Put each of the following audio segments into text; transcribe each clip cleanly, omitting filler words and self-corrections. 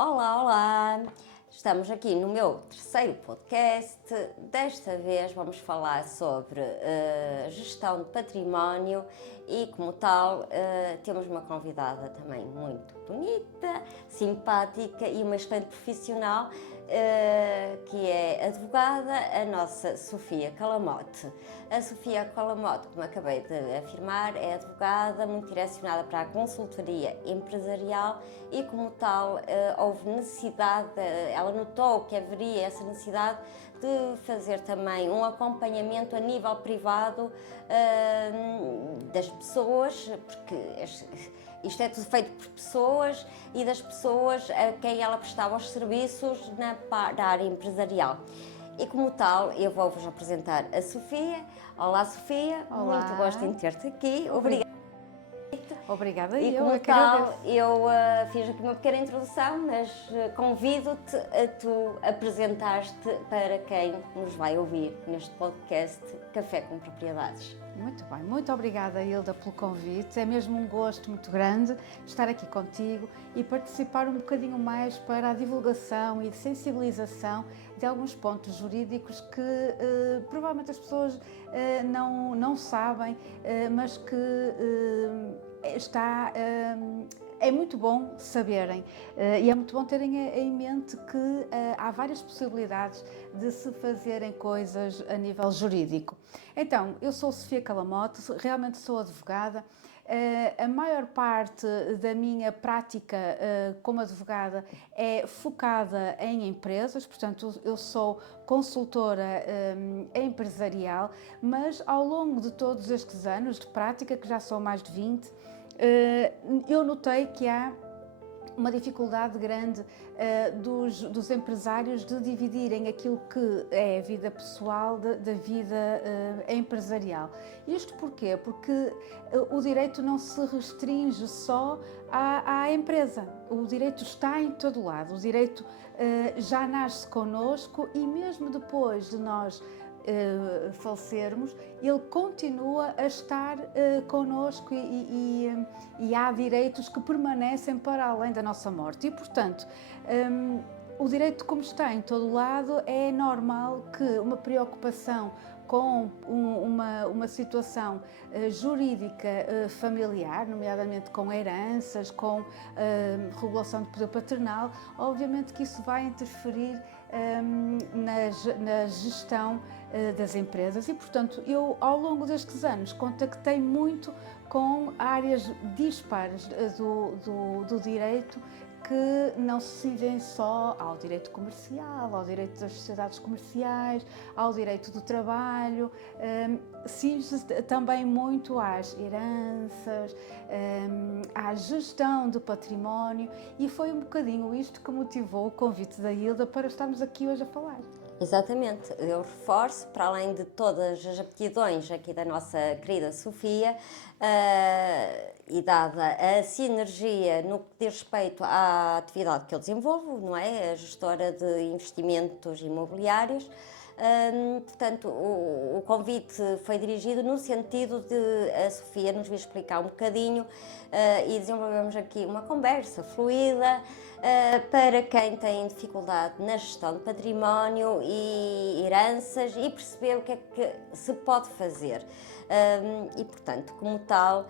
Olá, olá! Estamos aqui no meu terceiro podcast. Desta vez vamos falar sobre gestão de património e, como tal, temos uma convidada também muito bonita, simpática e uma excelente profissional, que é advogada, a nossa Sofia Calamote. A Sofia Calamote, como acabei de afirmar, é advogada, muito direcionada para a consultoria empresarial e, como tal, houve necessidade, ela notou que haveria essa necessidade de fazer também um acompanhamento a nível privado das pessoas, porque isto é tudo feito por pessoas e das pessoas a quem ela prestava os serviços na área empresarial. E como tal, eu vou-vos apresentar a Sofia. Olá, Sofia. Olá. Muito gosto em ter-te aqui. Obrigada. E como tal, eu fiz aqui uma pequena introdução, mas convido-te a tu apresentar-te para quem nos vai ouvir neste podcast Café com Propriedades. Muito bem, muito obrigada, Hilda, pelo convite. É mesmo um gosto muito grande estar aqui contigo e participar um bocadinho mais para a divulgação e sensibilização de alguns pontos jurídicos que provavelmente as pessoas não sabem, mas que é muito bom saberem e é muito bom terem em mente que há várias possibilidades de se fazerem coisas a nível jurídico. Então, eu sou Sofia Calamote, realmente sou advogada. A maior parte da minha prática como advogada é focada em empresas, portanto, eu sou consultora empresarial, mas ao longo de todos estes anos de prática, que já são mais de 20, eu notei que há uma dificuldade grande dos empresários de dividirem aquilo que é a vida pessoal da vida empresarial. Isto porquê? Porque o direito não se restringe só à empresa. O direito está em todo lado. O direito já nasce connosco e mesmo depois de nós falecermos, ele continua a estar connosco e há direitos que permanecem para além da nossa morte. E, portanto, o direito, como está em todo lado, é normal que uma preocupação com uma situação jurídica familiar, nomeadamente com heranças, com regulação de poder paternal, obviamente que isso vai interferir na gestão das empresas e, portanto, eu ao longo destes anos contactei muito com áreas dispares do direito que não se cinzem só ao direito comercial, ao direito das sociedades comerciais, ao direito do trabalho, cinge também muito às heranças, à gestão do património e foi um bocadinho isto que motivou o convite da Hilda para estarmos aqui hoje a falar. Exatamente, eu reforço, para além de todas as aptidões aqui da nossa querida Sofia, e dada a sinergia no que diz respeito à atividade que eu desenvolvo, não é? A gestora de investimentos imobiliários. Portanto, o convite foi dirigido no sentido de a Sofia nos vir explicar um bocadinho e desenvolvemos aqui uma conversa fluida para quem tem dificuldade na gestão de património e heranças e perceber o que é que se pode fazer. E, portanto, como tal,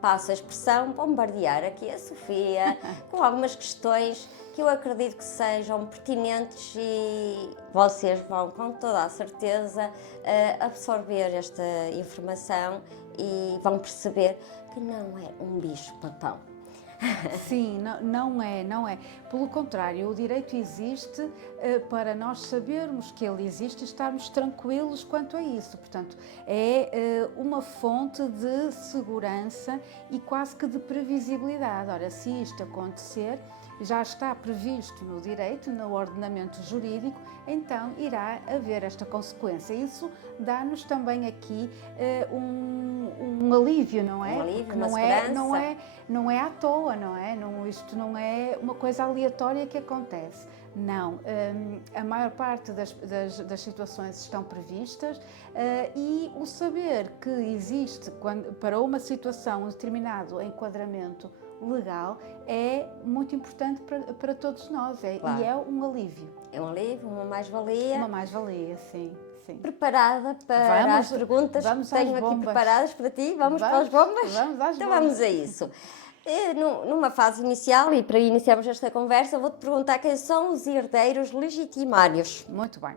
passo a expressão, bombardear aqui a Sofia com algumas questões que eu acredito que sejam pertinentes e vocês vão, com toda a certeza, absorver esta informação e vão perceber que não é um bicho-papão. Sim, não é. Pelo contrário, o direito existe para nós sabermos que ele existe e estarmos tranquilos quanto a isso. Portanto, é uma fonte de segurança e quase que de previsibilidade. Ora, se isto acontecer, já está previsto no direito, no ordenamento jurídico, então irá haver esta consequência. Isso dá-nos também aqui um alívio, não é? Um alívio, porque uma segurança. Não é à toa, não é? Isto não é uma coisa aleatória que acontece. Não, a maior parte das situações estão previstas e o saber que existe para uma situação, um determinado enquadramento legal é muito importante para todos nós, Claro. e é um alívio. É um livro, uma mais-valia. Uma mais-valia, sim. Preparada para as perguntas que tenho aqui preparadas para ti? Vamos para as bombas? Vamos às Então bombas. vamos a isso. Numa fase inicial, e para iniciarmos esta conversa, vou-te perguntar quem são os herdeiros legitimários. Muito bem.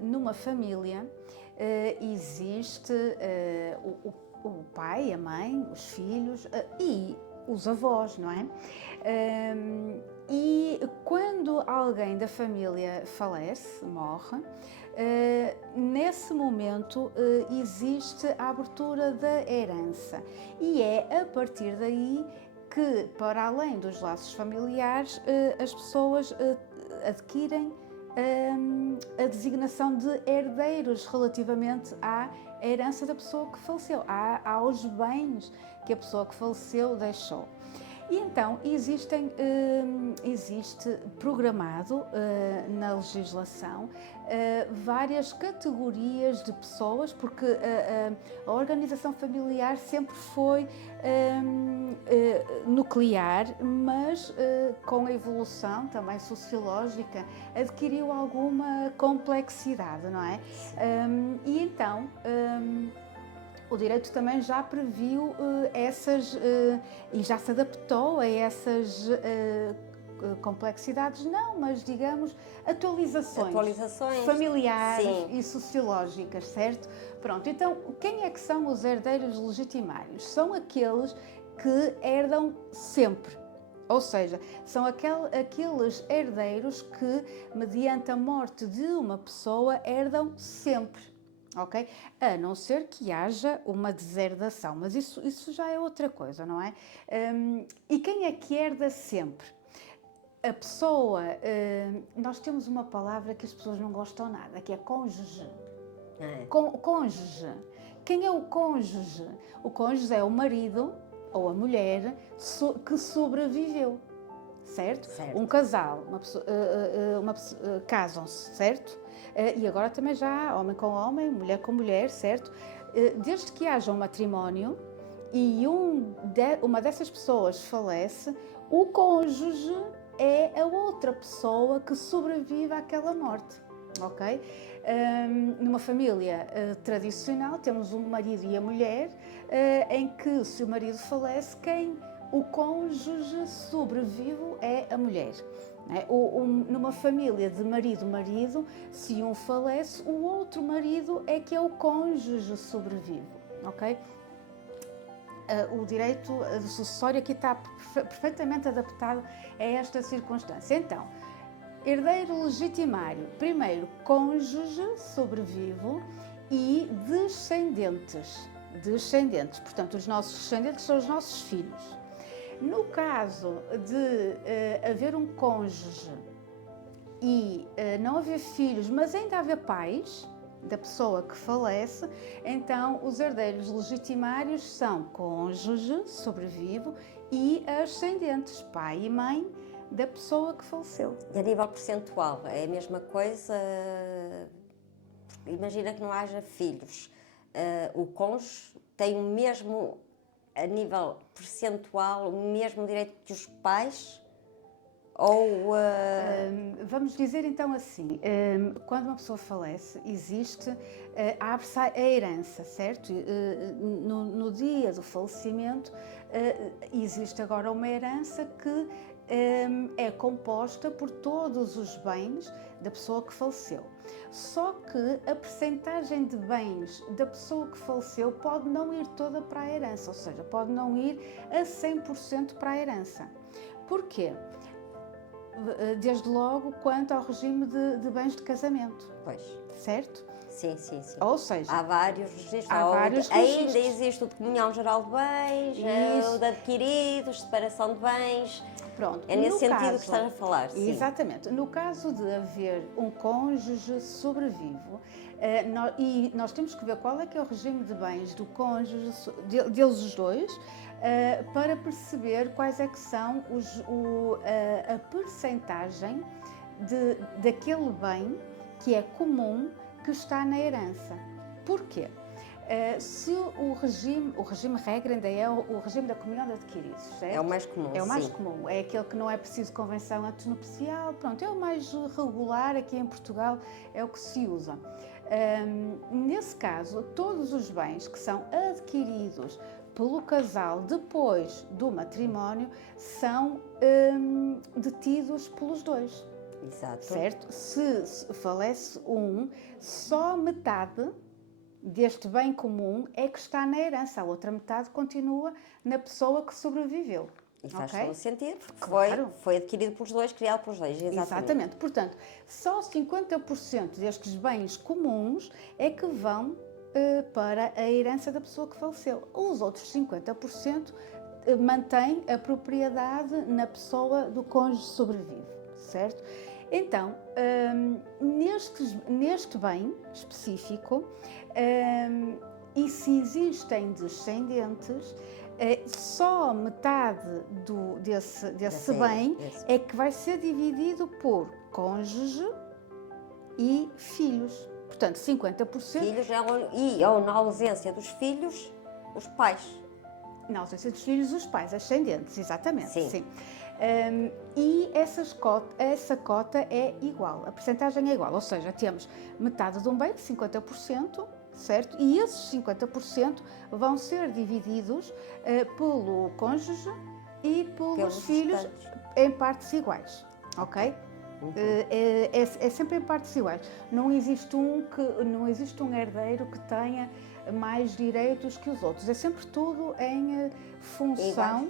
Numa família existe o pai, a mãe, os filhos e os avós, não é? E quando alguém da família falece, morre, nesse momento existe a abertura da herança e é a partir daí que, para além dos laços familiares, as pessoas adquirem a designação de herdeiros relativamente à herança da pessoa que faleceu, aos bens que a pessoa que faleceu deixou. E então existe programado na legislação várias categorias de pessoas, porque a organização familiar sempre foi nuclear, mas com a evolução também sociológica adquiriu alguma complexidade, não é? E então o direito também já previu essas e já se adaptou a essas complexidades, não, mas digamos atualizações familiares, sim, e sociológicas, certo? Pronto, então quem é que são os herdeiros legitimários? São aqueles que herdam sempre. Ou seja, são aqueles herdeiros que, mediante a morte de uma pessoa, herdam sempre. Ok? A não ser que haja uma deserdação, mas isso já é outra coisa, não é? E quem é que herda sempre? A pessoa, nós temos uma palavra que as pessoas não gostam nada, que é cônjuge. Cônjuge. Quem é o cônjuge? O cônjuge é o marido ou a mulher que sobreviveu, certo? Um casal, casam-se, certo? E agora também já há homem com homem, mulher com mulher, certo? Desde que haja um matrimónio e uma dessas pessoas falece, o cônjuge é a outra pessoa que sobrevive àquela morte, ok? Numa família tradicional temos o marido e a mulher, em que se o marido falece, o cônjuge sobrevivo é a mulher. Numa família de marido-marido, se um falece, o outro marido é que é o cônjuge sobrevivo, ok? O direito do sucessório aqui está perfeitamente adaptado a esta circunstância. Então, herdeiro legitimário, primeiro cônjuge sobrevivo e descendentes. Portanto, os nossos descendentes são os nossos filhos. No caso de haver um cônjuge e não haver filhos, mas ainda haver pais da pessoa que falece, então os herdeiros legitimários são cônjuge, sobrevivo, e ascendentes, pai e mãe da pessoa que faleceu. E a nível percentual, é a mesma coisa? Imagina que não haja filhos. O cônjuge tem o mesmo, a nível percentual, o mesmo direito que os pais? Ou... Vamos dizer então assim, quando uma pessoa falece, abre-se a herança, certo? No dia do falecimento, existe agora uma herança que é composta por todos os bens da pessoa que faleceu. Só que a percentagem de bens da pessoa que faleceu pode não ir toda para a herança, ou seja, pode não ir a 100% para a herança. Porquê? Desde logo quanto ao regime de bens de casamento. Pois. Certo? Sim. Ou seja, há vários registros. Registros. Ainda existe o de comunhão geral de bens, o de adquiridos, separação de bens. Pronto. É nesse sentido que estás a falar. Sim. Exatamente. No caso de haver um cônjuge sobrevivo, e nós temos que ver qual é que é o regime de bens do cônjuge, deles os dois, para perceber quais é que são a percentagem daquele bem que é comum que está na herança. Porquê? Se o regime regra ainda é o regime da comunhão de adquiridos, certo? É o mais comum, É o mais sim. comum, é aquele que não é preciso convenção antenupcial, pronto, é o mais regular aqui em Portugal, é o que se usa. Nesse caso, todos os bens que são adquiridos pelo casal depois do matrimónio são detidos pelos dois. Exato. Certo? Se falece um, só metade deste bem comum é que está na herança, a outra metade continua na pessoa que sobreviveu. E faz Ok? todo o sentido, porque Claro. foi adquirido pelos dois, criado pelos dois. Exatamente. Portanto, só 50% destes bens comuns é que vão para a herança da pessoa que faleceu. Os outros 50% mantêm a propriedade na pessoa do cônjuge sobrevive, certo? Então, neste bem específico, e se existem descendentes, só metade desse bem é que vai ser dividido por cônjuge e filhos. Portanto, 50%. Filhos ou na ausência dos filhos, os pais. Na ausência dos filhos, os pais, ascendentes, exatamente. Sim. E essa cota é igual, a percentagem é igual, ou seja, temos metade de um bem, 50%, certo? E esses 50% vão ser divididos pelo cônjuge e pelos filhos restantes. em partes iguais, ok? É sempre em partes iguais. Não existe um herdeiro que tenha mais direitos que os outros. É sempre tudo em função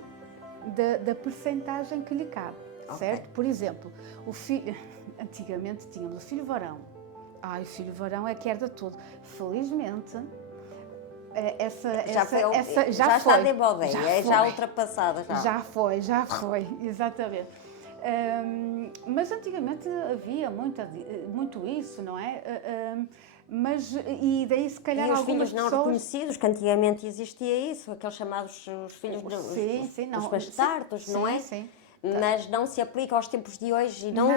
da percentagem que lhe cabe, certo? Por exemplo, o filho... Antigamente tínhamos o filho varão. O filho varão é que herda tudo. Felizmente, já está de bodeia, já ultrapassada. Já foi, exatamente. Mas antigamente havia muito isso, não é? E daí se calhar e os algumas filhos não pessoas... reconhecidos, que antigamente existia isso, aqueles chamados os filhos os bastardos, não é? Sim. Mas não se aplica aos tempos de hoje e não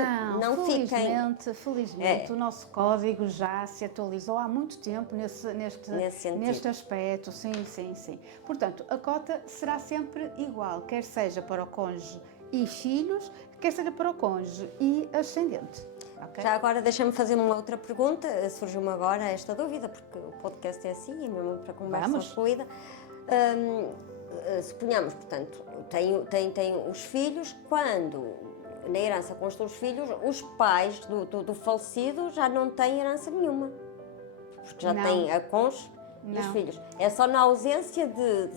felizmente o nosso código já se atualizou há muito tempo neste aspecto, sim. Portanto, a cota será sempre igual, quer seja para o cônjuge e filhos, quer seja para o cônjuge e ascendente. Okay? Já agora deixa-me fazer uma outra pergunta, surgiu-me agora esta dúvida, porque o podcast é assim, é mesmo para conversa fluida. Suponhamos, portanto, tem os filhos, quando na herança constam os filhos, os pais do falecido já não têm herança nenhuma, porque já têm a cônjuge e os filhos. É só na ausência de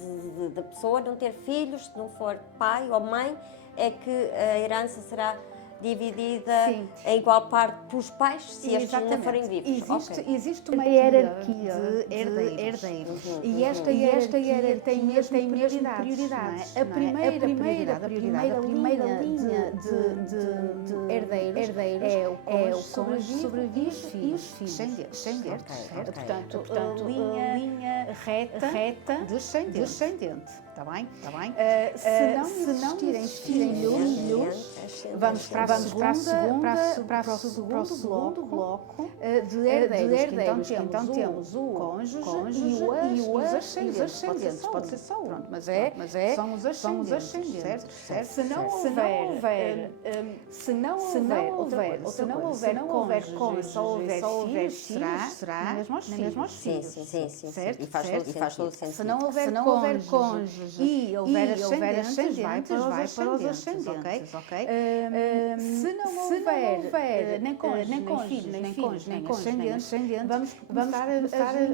pessoa não ter filhos, se não for pai ou mãe, é que a herança será dividida em igual parte pelos pais, se estes ainda forem vivos. Existe uma hierarquia de herdeiros. E esta hierarquia tem mesmo prioridades. A primeira linha de herdeiros é o cônjuge sobrevive e os filhos. Descendentes. Portanto, linha reta descendente. Está bem? Se não existirem filhos, vamos para o segundo bloco de herdeiros. Então temos o cônjuge e os ascendentes. Pode ser só um, mas são os ascendentes, certo? Se não houver cônjuge, só houver filhos, será na mesma aos filhos. Sim. E faz todo sentido. Se não houver cônjuge e houver ascendentes, vai para os ascendentes, ok? Se não houver nem cônjuge, nem ascendentes, vamos começar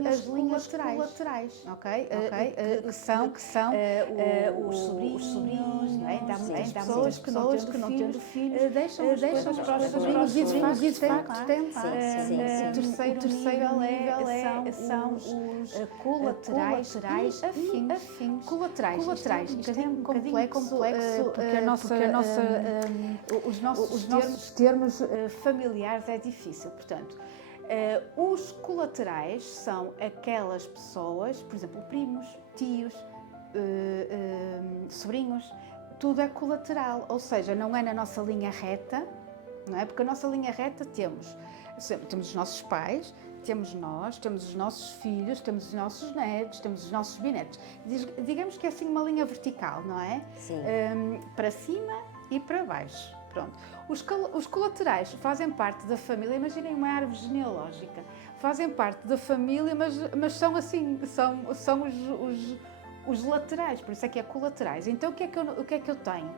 as linhas colaterais, ok? Que são os sobrinhos, não é? Há muitas pessoas que não tendo filhos deixam as coisas para os sobrinhos e de facto tem o terceiro nível são os colaterais e afins. Colaterais, um bocadinho complexo porque os nossos termos familiares é difícil. Portanto, os colaterais são aquelas pessoas, por exemplo, primos, tios, sobrinhos, tudo é colateral, ou seja, não é na nossa linha reta, não é? Porque a nossa linha reta temos os nossos pais, temos nós, temos os nossos filhos, temos os nossos netos, temos os nossos bisnetos. Digamos que é assim uma linha vertical, não é? Sim. Para cima e para baixo. Pronto. Os colaterais fazem parte da família, imaginem uma árvore genealógica. Fazem parte da família, mas são assim, são os laterais, por isso é que é colaterais. Então o que é que eu tenho?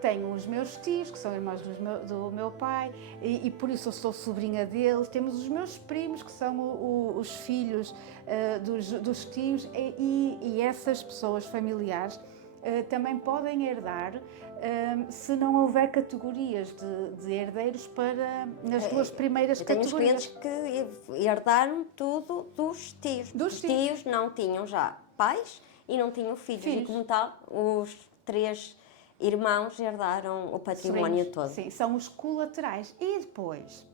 Tenho os meus tios, que são irmãos do meu pai, e por isso eu sou sobrinha deles. Temos os meus primos, que são os filhos dos tios, e essas pessoas familiares também podem herdar, se não houver categorias de herdeiros nas duas primeiras categorias. Tenho clientes que herdaram tudo dos tios. Os tios não tinham já pais e não tinham filhos. E como tal, os 3 irmãos herdaram o património todo. Sim, são os colaterais. E depois,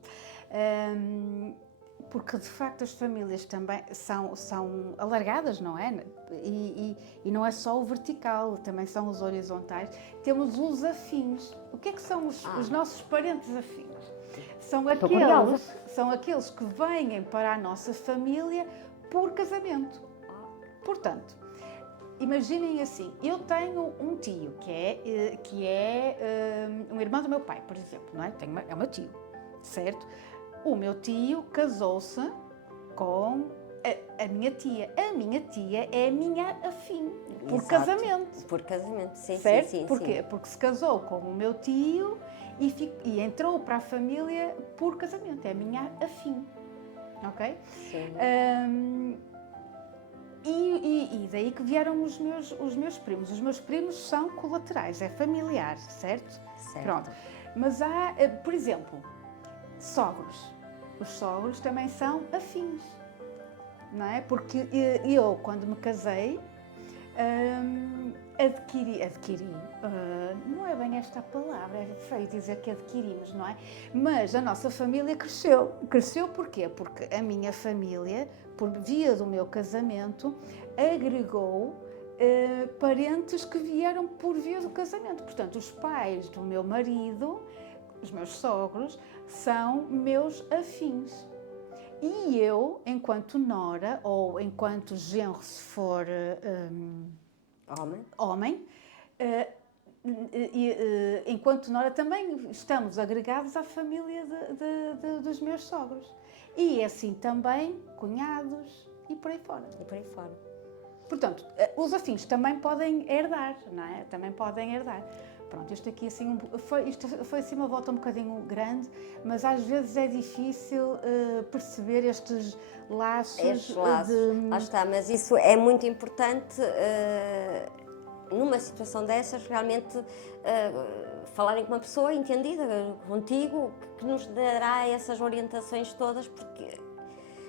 porque de facto as famílias também são alargadas, não é? E não é só o vertical, também são os horizontais. Temos os afins. O que é que são os nossos parentes afins? São aqueles que vêm para a nossa família por casamento. Portanto, imaginem assim, eu tenho um tio que é um irmão do meu pai, por exemplo, não é? É o meu tio, certo? O meu tio casou-se com a minha tia. A minha tia é a minha afim, por casamento. Por casamento, sim, certo? sim. Porquê? Porque se casou com o meu tio e entrou para a família por casamento. É a minha afim, ok? Sim. E daí que vieram os meus primos. Os meus primos são colaterais, é familiar, certo? Pronto. Mas há, por exemplo, sogros. Os sogros também são afins, não é? Porque eu, quando me casei, adquiri, não é bem esta palavra, é feio dizer que adquirimos, não é? Mas a nossa família cresceu. Cresceu porquê? Porque a minha família, por via do meu casamento, agregou parentes que vieram por via do casamento. Portanto, os pais do meu marido, os meus sogros, são meus afins. E eu, enquanto nora, ou enquanto genro, se for homem, enquanto nora, também estamos agregados à família dos meus sogros. E assim também cunhados e por aí fora. Portanto, os afins também podem herdar, não é? Também podem herdar. Pronto, isto aqui assim, foi assim uma volta um bocadinho grande, mas às vezes é difícil perceber estes laços. Lá está, mas isso é muito importante numa situação dessas, realmente falarem com uma pessoa entendida, contigo, que nos dará essas orientações todas, porque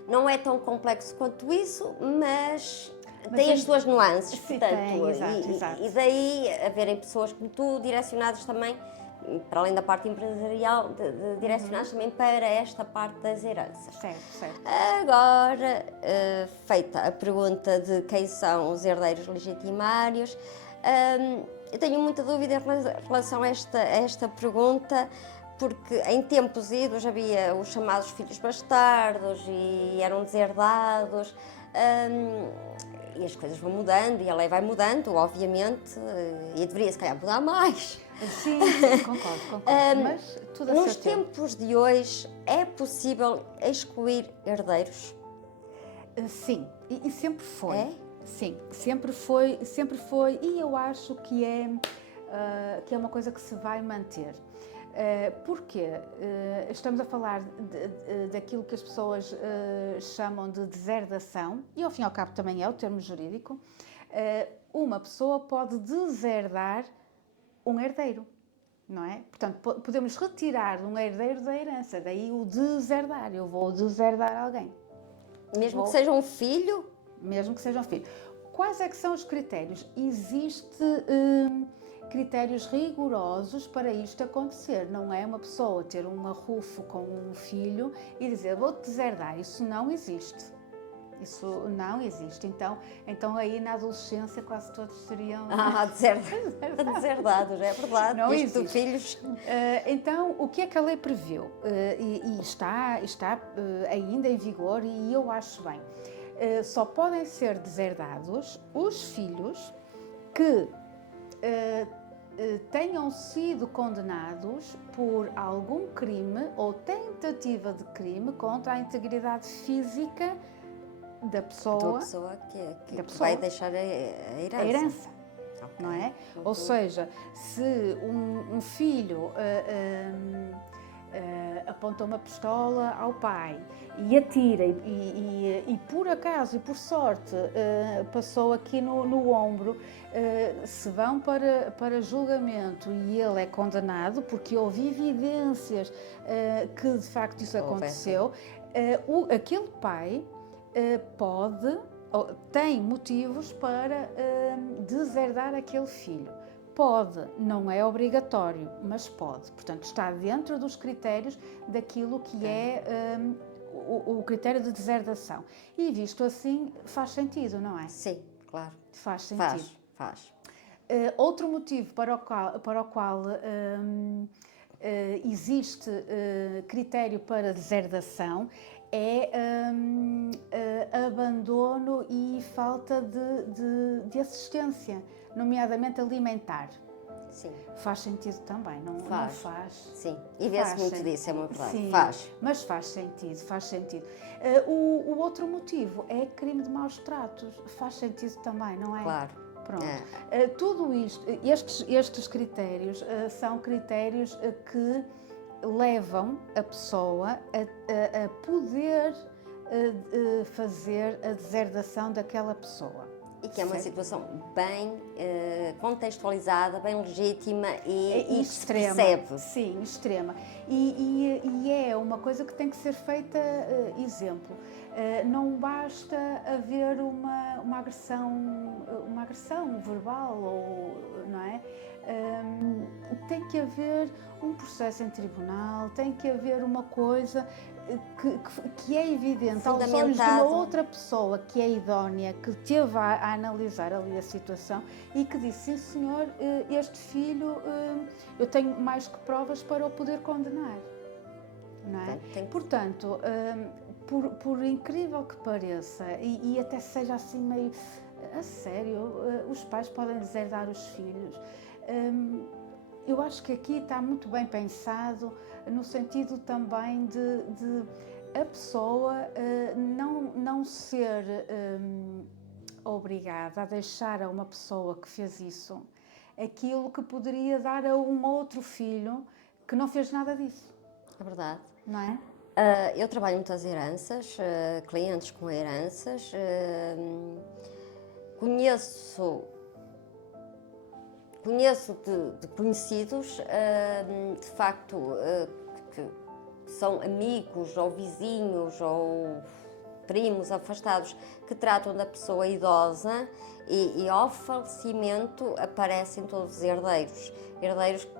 não é tão complexo quanto isso, mas tem as suas nuances, sim, portanto, exato. E daí haverem pessoas como tu, direcionadas também, para além da parte empresarial, direcionadas também para esta parte das heranças. Certo. Agora, feita a pergunta de quem são os herdeiros legitimários, eu tenho muita dúvida em relação a esta pergunta, porque em tempos idos havia os chamados filhos bastardos e eram desherdados, e as coisas vão mudando e a lei vai mudando, obviamente, e deveria se calhar mudar mais. Sim, concordo, mas tudo a Nos seu tempo. tempos de hoje é possível excluir herdeiros? Sim, e sempre foi. É? Sim, sempre foi, e eu acho que é uma coisa que se vai manter. Porque estamos a falar daquilo que as pessoas chamam de deserdação, e ao fim e ao cabo também é o termo jurídico. Uma pessoa pode deserdar um herdeiro, não é? Portanto, podemos retirar um herdeiro da herança, daí o deserdar. Eu vou deserdar alguém. Mesmo que seja um filho? Mesmo que seja um filho. Quais é que são os critérios? Existem critérios rigorosos para isto acontecer. Não é uma pessoa ter um arrufo com um filho e dizer vou-te deserdar. Isso não existe. Isso não existe. Então aí na adolescência quase todos seriam... Deserdados, é verdade. Não Isto de existe. filhos. Então, o que é que a lei previu? E está ainda em vigor e eu acho bem. Só podem ser deserdados os filhos que tenham sido condenados por algum crime ou tentativa de crime contra a integridade física da pessoa, Que vai deixar a herança. a herança, Ok. não é? Ou seja, se um filho aponta uma pistola ao pai e atira e por acaso e por sorte passou aqui no ombro, se vão para julgamento e ele é condenado porque houve evidências que de facto isso aconteceu, aquele pai tem motivos para deserdar aquele filho. Pode, não é obrigatório, mas pode. Portanto, está dentro dos critérios daquilo que é o critério de deserdação. E visto assim, faz sentido, não é? Sim, claro. Faz sentido. Faz. Outro motivo para o qual existe critério para deserdação é abandono e falta de assistência, nomeadamente alimentar. Sim. Faz sentido também, não faz? Sim, e vê-se muito disso, é uma verdade. Sim, faz. Mas faz sentido. O outro motivo é crime de maus tratos. Faz sentido também, não é? Claro. Pronto. Tudo isto, estes critérios são critérios que levam a pessoa a poder fazer a deserdação daquela pessoa. E que é uma situação bem contextualizada, bem legítima e extrema. Se percebe. Sim, extrema. E é uma coisa que tem que ser feita exemplo. Não basta haver uma agressão verbal, não é? Tem que haver um processo em tribunal, tem que haver uma coisa que é evidente aos olhos de uma outra pessoa que é idónea, que teve a analisar ali a situação e que disse, sim senhor, este filho, eu tenho mais que provas para o poder condenar, não é? Portanto, por incrível que pareça, e até seja assim meio a sério, os pais podem deserdar os filhos. Eu acho que aqui está muito bem pensado, no sentido também de a pessoa não ser obrigada a deixar a uma pessoa que fez isso aquilo que poderia dar a um outro filho que não fez nada disso. É verdade. Não é? Eu trabalho muitas heranças, clientes com heranças, conheço de conhecidos, de facto, que são amigos ou vizinhos ou primos afastados que tratam da pessoa idosa e ao falecimento aparecem todos os herdeiros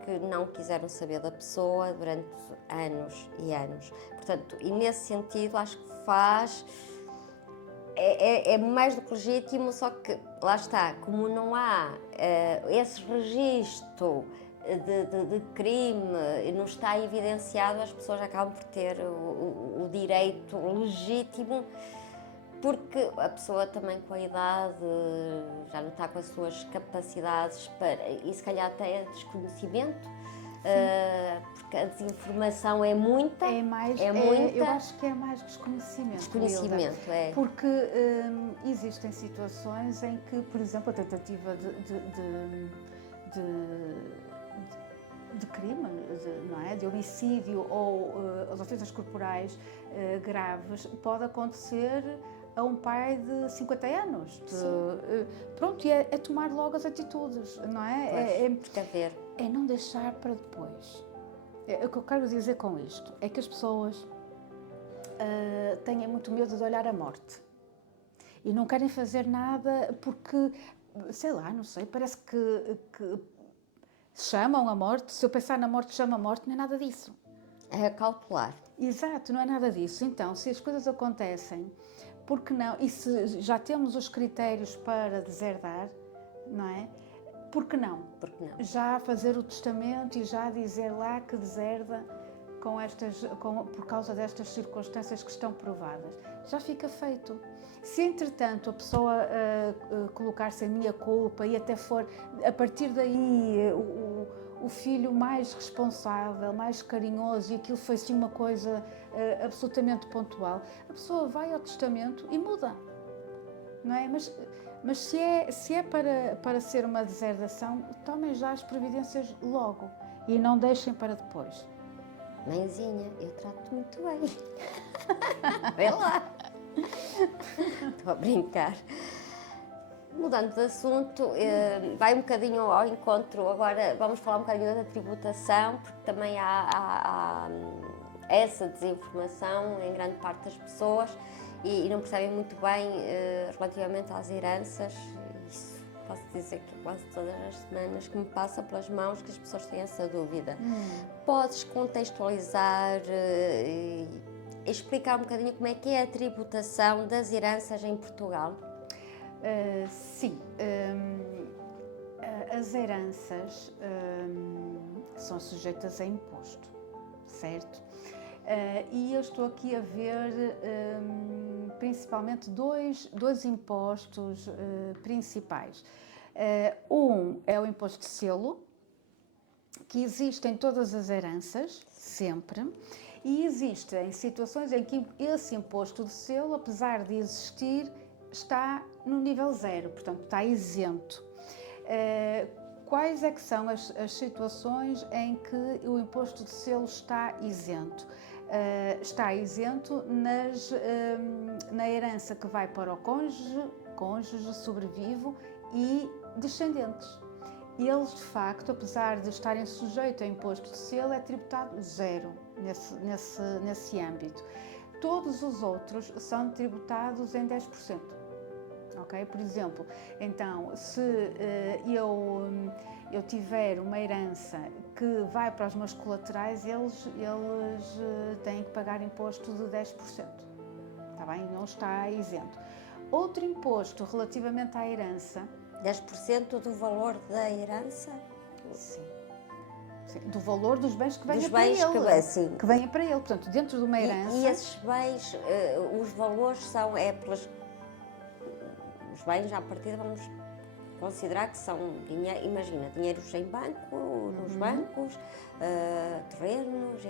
que não quiseram saber da pessoa durante anos e anos. Portanto, e nesse sentido acho que é mais do que legítimo, só que lá está, como não há esse registro de crime e não está evidenciado, as pessoas acabam por ter o direito legítimo, porque a pessoa também com a idade já não está com as suas capacidades e se calhar até é desconhecimento. Porque a desinformação é muita. Eu acho que é mais desconhecimento. É. Porque existem situações em que, por exemplo, a tentativa de crime, não é? De homicídio ou as ofensas corporais graves pode acontecer a um pai de 50 anos. Pronto, e é tomar logo as atitudes, não é? É não deixar para depois. O que eu quero dizer com isto é que as pessoas têm muito medo de olhar a morte e não querem fazer nada porque, sei lá, não sei, parece que chamam a morte. Se eu pensar na morte, chamo a morte, não é nada disso. É cautelar. Exato, não é nada disso. Então, se as coisas acontecem porque não? E se já temos os critérios para deserdar, não é? Por que não? Porque não? Já fazer o testamento e já dizer lá que deserda por causa destas circunstâncias que estão provadas. Já fica feito. Se, entretanto, a pessoa colocar-se em minha culpa e até for, a partir daí, o filho mais responsável, mais carinhoso, e aquilo foi sim uma coisa absolutamente pontual, a pessoa vai ao testamento e muda, não é? Mas se é para ser uma deserdação, tomem já as providências logo e não deixem para depois. Mãezinha, eu trato muito bem. Vê lá. Estou a brincar. Mudando de assunto, vai um bocadinho ao encontro, agora vamos falar um bocadinho da tributação, porque também há essa desinformação em grande parte das pessoas e não percebem muito bem relativamente às heranças. Isso posso dizer que quase todas as semanas que me passa pelas mãos que as pessoas têm essa dúvida. Podes contextualizar e explicar um bocadinho como é que é a tributação das heranças em Portugal? Sim, as heranças são sujeitas a imposto, certo? E eu estou aqui a ver principalmente dois impostos principais. Um é o imposto de selo, que existe em todas as heranças, sempre, e existe em situações em que esse imposto de selo, apesar de existir, está no nível zero, portanto está isento. Quais é que são as situações em que o imposto de selo está isento? Está isento na herança que vai para o cônjuge sobrevivo e descendentes. Eles, de facto, apesar de estarem sujeitos a imposto de selo, é tributado zero nesse âmbito. Todos os outros são tributados em 10%. Okay? Por exemplo, então, se eu tiver uma herança que vai para os meus colaterais, eles têm que pagar imposto de 10%. Está bem? Não está isento. Outro imposto relativamente à herança... 10% do valor da herança? Sim. Sim, do valor dos bens que venham dos para bens ele. Que venham para ele. Portanto, dentro de uma herança... E esses bens, os valores são pelas... Os bens, à partida, vamos considerar que são dinheiro, imagina, dinheiros em banco, nos bancos, terrenos...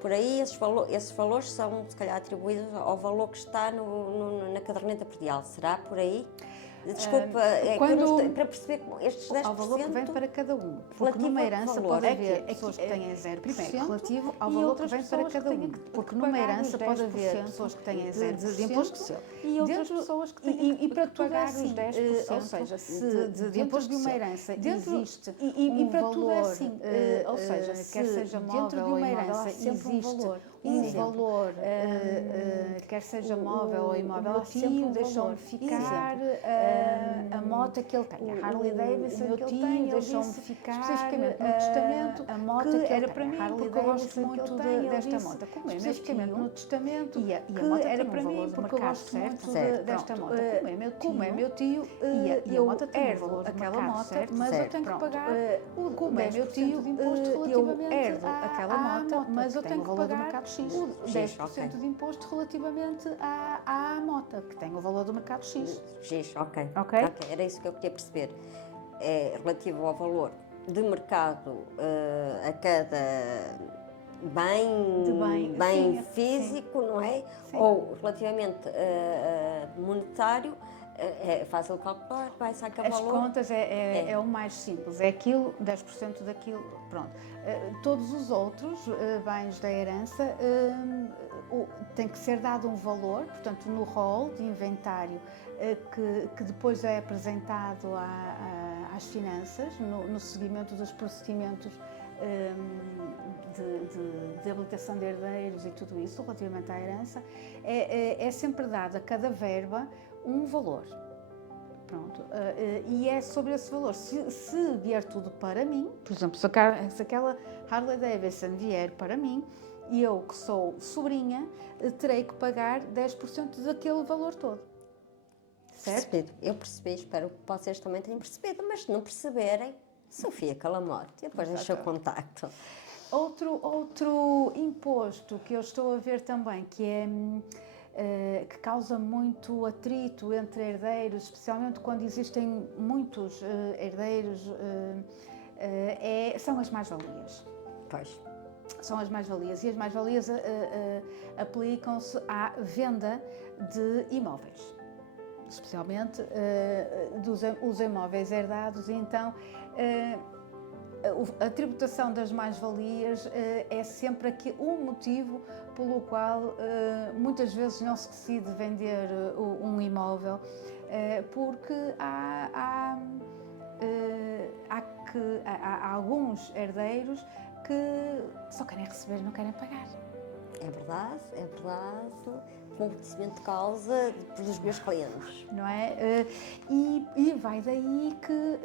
Por aí, esses valores são, se calhar, atribuídos ao valor que está na caderneta predial. Será por aí? Desculpa, para perceber estes 10%... Ao valor que vem para cada um. Porque numa herança pode haver pessoas que têm 0%, primeiro, relativo ao valor que vem para cada um. Porque numa herança pode haver pessoas que têm 0% de imposto de selo e outras pessoas que têm que pagar os 10%. Ou seja, se de imposto de uma herança existe um valor, ou seja, quer seja móvel ou imóvel, existe um valor, quer seja móvel ou imóvel, tio deixou-me ficar a moto que ele tem, a Harley Davidson que ele tem, deixou-me ficar especificamente no testamento a moto que era para mim, porque eu gosto muito desta moto, especificamente no testamento que era para mim, porque eu gosto muito desta moto, como é meu tio, eu herdo aquela moto, mas eu tenho que pagar, como é meu tio, eu herdo aquela moto, mas eu tenho que pagar o 10% de imposto relativamente à moto, que tem o valor do mercado X. Ok. Era isso que eu queria perceber. É relativo ao valor de mercado a cada bem físico, sim. Não é? Sim. Ou relativamente monetário, é fácil calcular, vai-se àquele valor. As contas é o mais simples, é aquilo, 10% daquilo, pronto. Todos os outros bens da herança tem que ser dado um valor, portanto, no rol de inventário que depois é apresentado às finanças, no seguimento dos procedimentos de habilitação de herdeiros e tudo isso, relativamente à herança, é sempre dado a cada verba um valor. Pronto, e é sobre esse valor. Se vier tudo para mim, por exemplo, se aquela Harley Davidson vier para mim, e eu, que sou sobrinha, terei que pagar 10% daquele valor todo. Certo? Percebido. Eu percebi, espero que vocês também tenham percebido, mas se não perceberem, Sofia Calamote, depois deixa o contacto. Outro imposto que eu estou a ver também, que é que causa muito atrito entre herdeiros, especialmente quando existem muitos herdeiros, são as mais-valias. Pois. São as mais-valias, e as mais-valias aplicam-se à venda de imóveis, especialmente os imóveis herdados. Então, a tributação das mais-valias é sempre aqui um motivo pelo qual muitas vezes não se decide vender um imóvel, porque há alguns herdeiros que só querem receber e não querem pagar. É verdade, com conhecimento de causa dos meus clientes. Não é? E vai daí que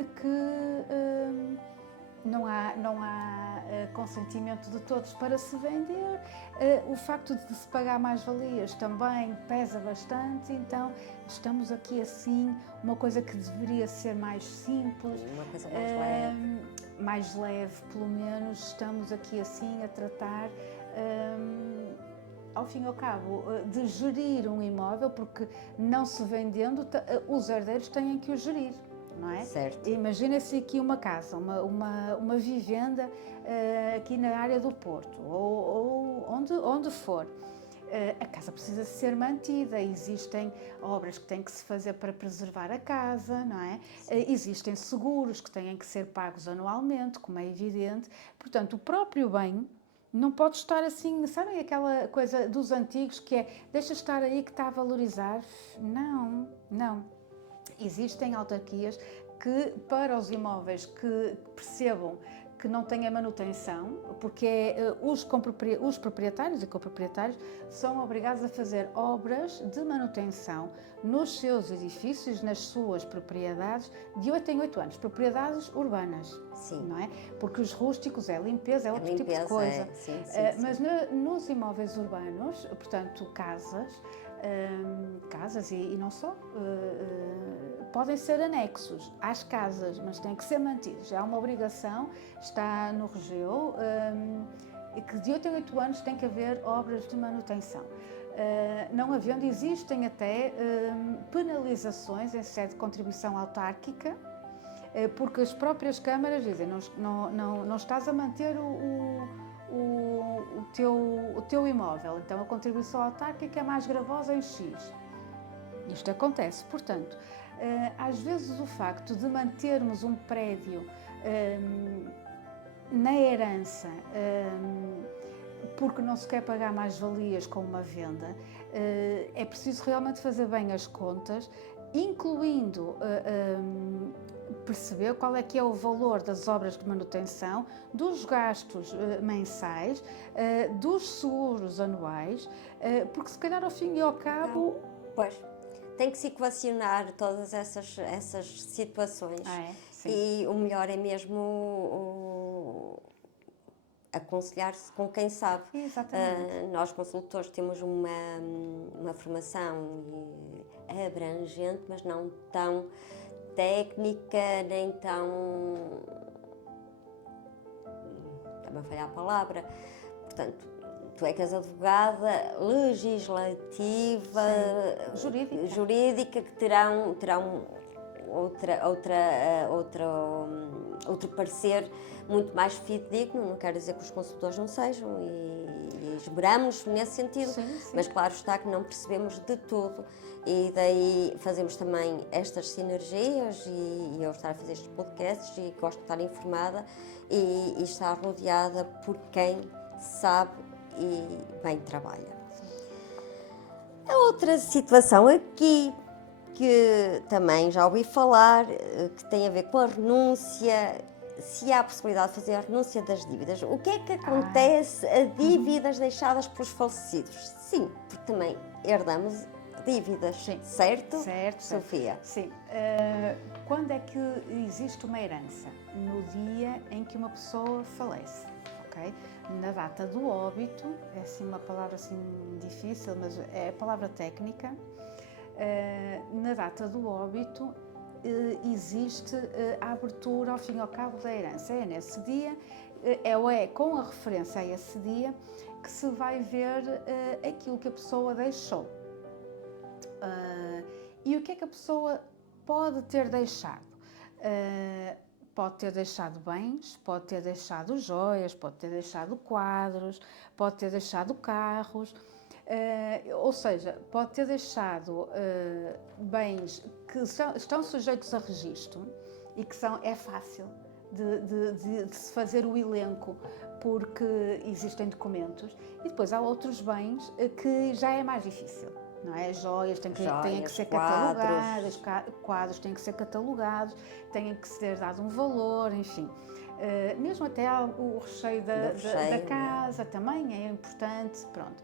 não há consentimento de todos para se vender. O facto de se pagar mais-valias também pesa bastante, então estamos aqui assim, uma coisa que deveria ser mais simples, uma coisa mais leve. Mais leve, pelo menos, estamos aqui assim a tratar, ao fim e ao cabo, de gerir um imóvel, porque não se vendendo, os herdeiros têm que o gerir. Não é? Certo. Imagina-se aqui uma casa, uma vivenda aqui na área do Porto, ou onde for. A casa precisa ser mantida, existem obras que têm que se fazer para preservar a casa, não é? Existem seguros que têm que ser pagos anualmente, como é evidente. Portanto, o próprio bem não pode estar assim, sabem aquela coisa dos antigos que é, deixa estar aí que está a valorizar? Não. Existem autarquias que, para os imóveis que percebam que não têm a manutenção, porque os proprietários e coproprietários são obrigados a fazer obras de manutenção nos seus edifícios, nas suas propriedades, de 8 em 8 anos, propriedades urbanas. Sim. Não é? Porque os rústicos é limpeza, é outro tipo de coisa. Sim. Mas nos imóveis urbanos, portanto, casas e não só, podem ser anexos às casas, mas têm que ser mantidos. É uma obrigação, está no RGEO, que de 8 em 8 anos tem que haver obras de manutenção. Não havendo, existem até penalizações em sede de contribuição autárquica, porque as próprias câmaras dizem não estás a manter o teu imóvel, então a contribuição autárquica é mais gravosa em X. Isto acontece, portanto, às vezes o facto de mantermos um prédio na herança, porque não se quer pagar mais-valias com uma venda, é preciso realmente fazer bem as contas, incluindo perceber qual é que é o valor das obras de manutenção, dos gastos mensais, dos seguros anuais, porque se calhar ao fim e ao cabo... Pois, tem que se equacionar todas essas situações. Sim. E o melhor é mesmo aconselhar-se com quem sabe. Exatamente. Nós consultores temos uma formação abrangente, mas não tão técnica, nem tão... Está-me a falhar a palavra. Portanto, tu é que és advogada legislativa, jurídica, que terão outro parecer muito mais fidedigno. Não quero dizer que os consultores não sejam, e esmeramos nesse sentido, sim. mas claro está que não percebemos de tudo, e daí fazemos também estas sinergias, e eu estar a fazer estes podcasts, e gosto de estar informada e estar rodeada por quem sabe e bem trabalha. A outra situação aqui, que também já ouvi falar, que tem a ver com a renúncia, se há a possibilidade de fazer a renúncia das dívidas. O que é que acontece a dívidas deixadas pelos falecidos? Sim, porque também herdamos dívidas, certo? Certo, Sofia? Sim. Quando é que existe uma herança? No dia em que uma pessoa falece. ok? Na data do óbito, é assim uma palavra assim difícil, mas é a palavra técnica. Na data do óbito existe a abertura ao fim e ao cabo da herança. É nesse dia, é com a referência a esse dia que se vai ver aquilo que a pessoa deixou. E o que é que a pessoa pode ter deixado? Pode ter deixado bens, pode ter deixado joias, pode ter deixado quadros, pode ter deixado carros, ou seja, pode ter deixado bens que estão sujeitos a registro e que é fácil de se fazer o elenco porque existem documentos, e depois há outros bens que já é mais difícil. Não é? Joias têm que ser catalogadas, quadros têm que ser catalogados, têm que ser dado um valor, enfim. Mesmo até o recheio da casa também é importante, pronto.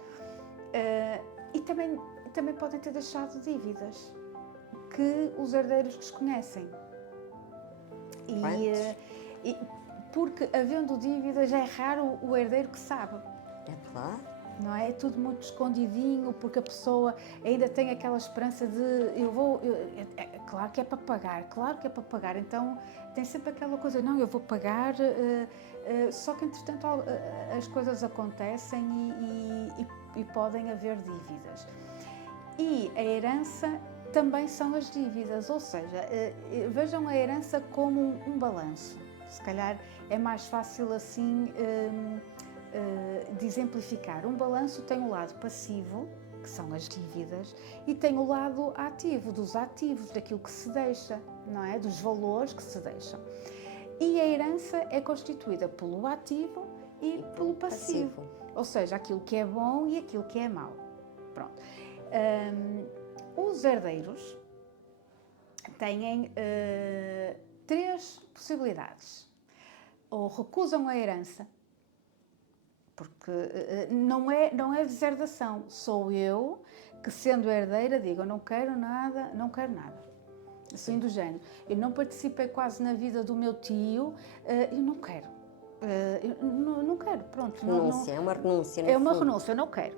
E também podem ter deixado dívidas que os herdeiros desconhecem. Porque havendo dívidas é raro o herdeiro que sabe. É verdade. Não é? É tudo muito escondidinho, porque a pessoa ainda tem aquela esperança de claro que é para pagar, então tem sempre aquela coisa, não, eu vou pagar, só que entretanto as coisas acontecem e podem haver dívidas. E a herança também são as dívidas, ou seja, vejam a herança como um balanço, se calhar é mais fácil assim de exemplificar. Um balanço tem o lado passivo, que são as dívidas, e tem o lado ativo, dos ativos, daquilo que se deixa, não é? Dos valores que se deixam. E a herança é constituída pelo ativo e pelo passivo, ou seja, aquilo que é bom e aquilo que é mau. Pronto. Os herdeiros têm 3 possibilidades. Ou recusam a herança, porque não é deserdação, sou eu que, sendo herdeira, digo, eu não quero nada, assim do género. Eu não participei quase na vida do meu tio, eu não quero. Não quero, pronto. Renúncia, é uma renúncia. É uma renúncia, eu não quero.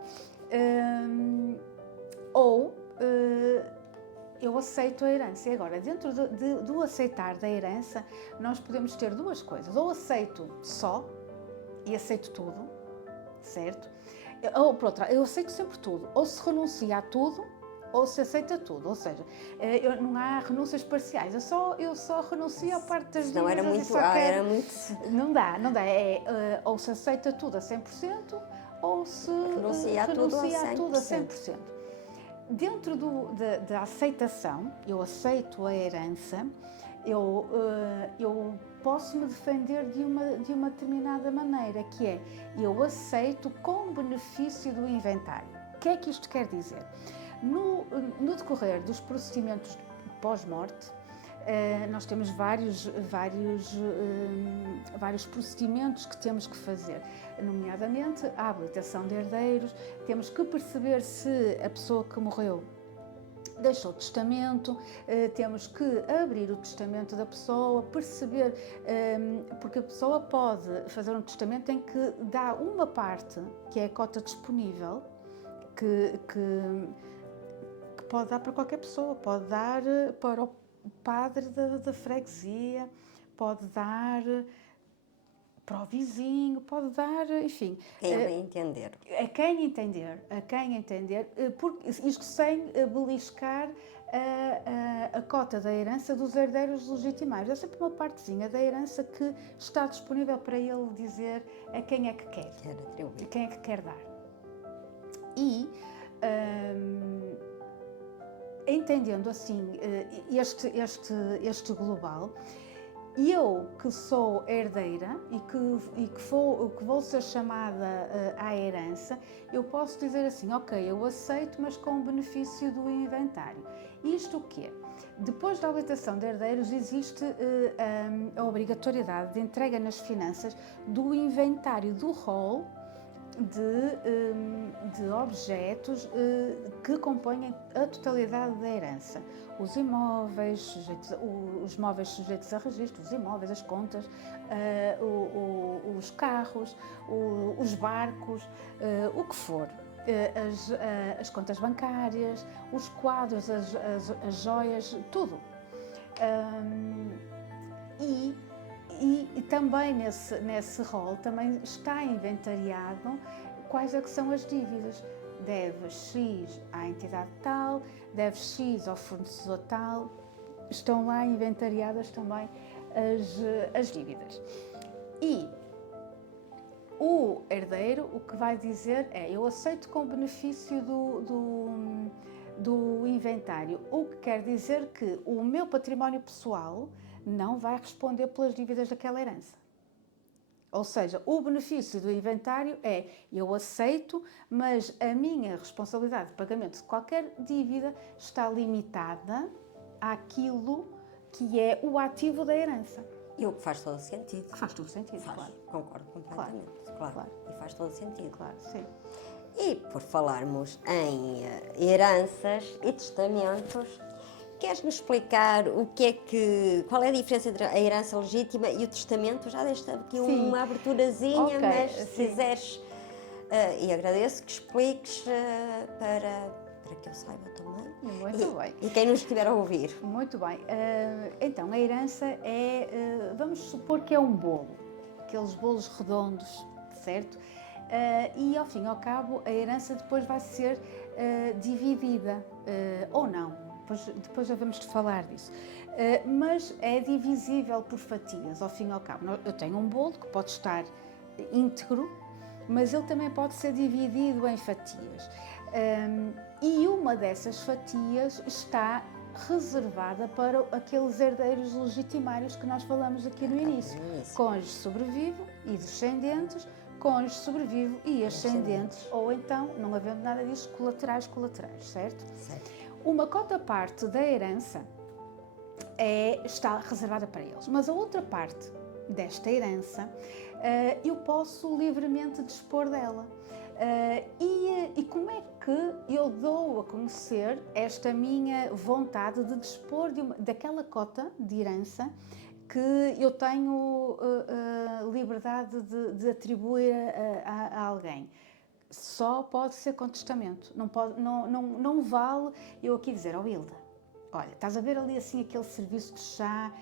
Eu aceito a herança. E agora, dentro do aceitar da herança, nós podemos ter 2 coisas. Ou aceito só e aceito tudo, certo? Ou, por outra, eu aceito sempre tudo. Ou se renuncia a tudo, ou se aceita tudo. Ou seja, não há renúncias parciais. Eu só renuncio a parte das dívidas. Não era muito... era muito... Não dá. Ou se aceita tudo a 100%, ou se renuncia a tudo a 100%. Dentro da aceitação, eu aceito a herança, eu posso me defender de uma determinada maneira, que é, eu aceito com benefício do inventário. O que é que isto quer dizer? No decorrer dos procedimentos pós-morte, nós temos vários procedimentos que temos que fazer, nomeadamente a habilitação de herdeiros. Temos que perceber se a pessoa que morreu deixou testamento, temos que abrir o testamento da pessoa, perceber, porque a pessoa pode fazer um testamento em que dá uma parte, que é a cota disponível, que pode dar para qualquer pessoa, pode dar para o padre da freguesia, pode dar para o vizinho, pode dar, enfim. Quem vai entender. A quem entender, porque isto sem beliscar a cota da herança dos herdeiros legitimários. É sempre uma partezinha da herança que está disponível para ele dizer a quem é que quer, a quem é que quer dar. E entendendo assim este global, eu que sou herdeira e que vou ser chamada à herança, eu posso dizer assim, ok, eu aceito, mas com o benefício do inventário. Isto o quê? Depois da habilitação de herdeiros existe a obrigatoriedade de entrega nas finanças do inventário do rol de objetos que compõem a totalidade da herança. Os imóveis, os móveis sujeitos a registro, os imóveis, as contas, os carros, os barcos, o que for. As contas bancárias, os quadros, as joias, tudo. E também nesse rol também está inventariado quais é que são as dívidas. Deve X à entidade tal, deve X ao fornecedor tal. Estão lá inventariadas também as dívidas. E o herdeiro o que vai dizer é: eu aceito com o benefício do inventário, o que quer dizer que o meu património pessoal não vai responder pelas dívidas daquela herança. Ou seja, o benefício do inventário é: eu aceito, mas a minha responsabilidade de pagamento de qualquer dívida está limitada àquilo que é o ativo da herança. E o que faz todo o sentido. Faz todo sentido, claro. Concordo completamente, claro. E faz todo o sentido. Claro, sim. E por falarmos em heranças e testamentos, queres-nos explicar qual é a diferença entre a herança legítima e o testamento? Já deste aqui Sim. uma aberturazinha, Ok, mas se sim. quiseres, e agradeço que expliques para que eu saiba também. Muito bem. E quem nos estiver a ouvir. Muito bem. Então, a herança vamos supor que é um bolo, aqueles bolos redondos, certo? E ao fim e ao cabo, a herança depois vai ser dividida, ou não, depois já vamos falar disso. Mas é divisível por fatias, ao fim e ao cabo. Eu tenho um bolo que pode estar íntegro, mas ele também pode ser dividido em fatias. E uma dessas fatias está reservada para aqueles herdeiros legitimários que nós falamos aqui no início. Cônjuge sobrevivo e descendentes, cônjuge sobrevivo e ascendentes, ou então, não havendo nada disso, colaterais, certo? Certo. Uma cota-parte da herança está reservada para eles, mas a outra parte desta herança eu posso livremente dispor dela. E como é que eu dou a conhecer esta minha vontade de dispor daquela cota de herança que eu tenho liberdade de atribuir a alguém? Só pode ser com testamento. Não vale eu aqui dizer: ó Hilda, olha, estás a ver ali assim aquele serviço de chá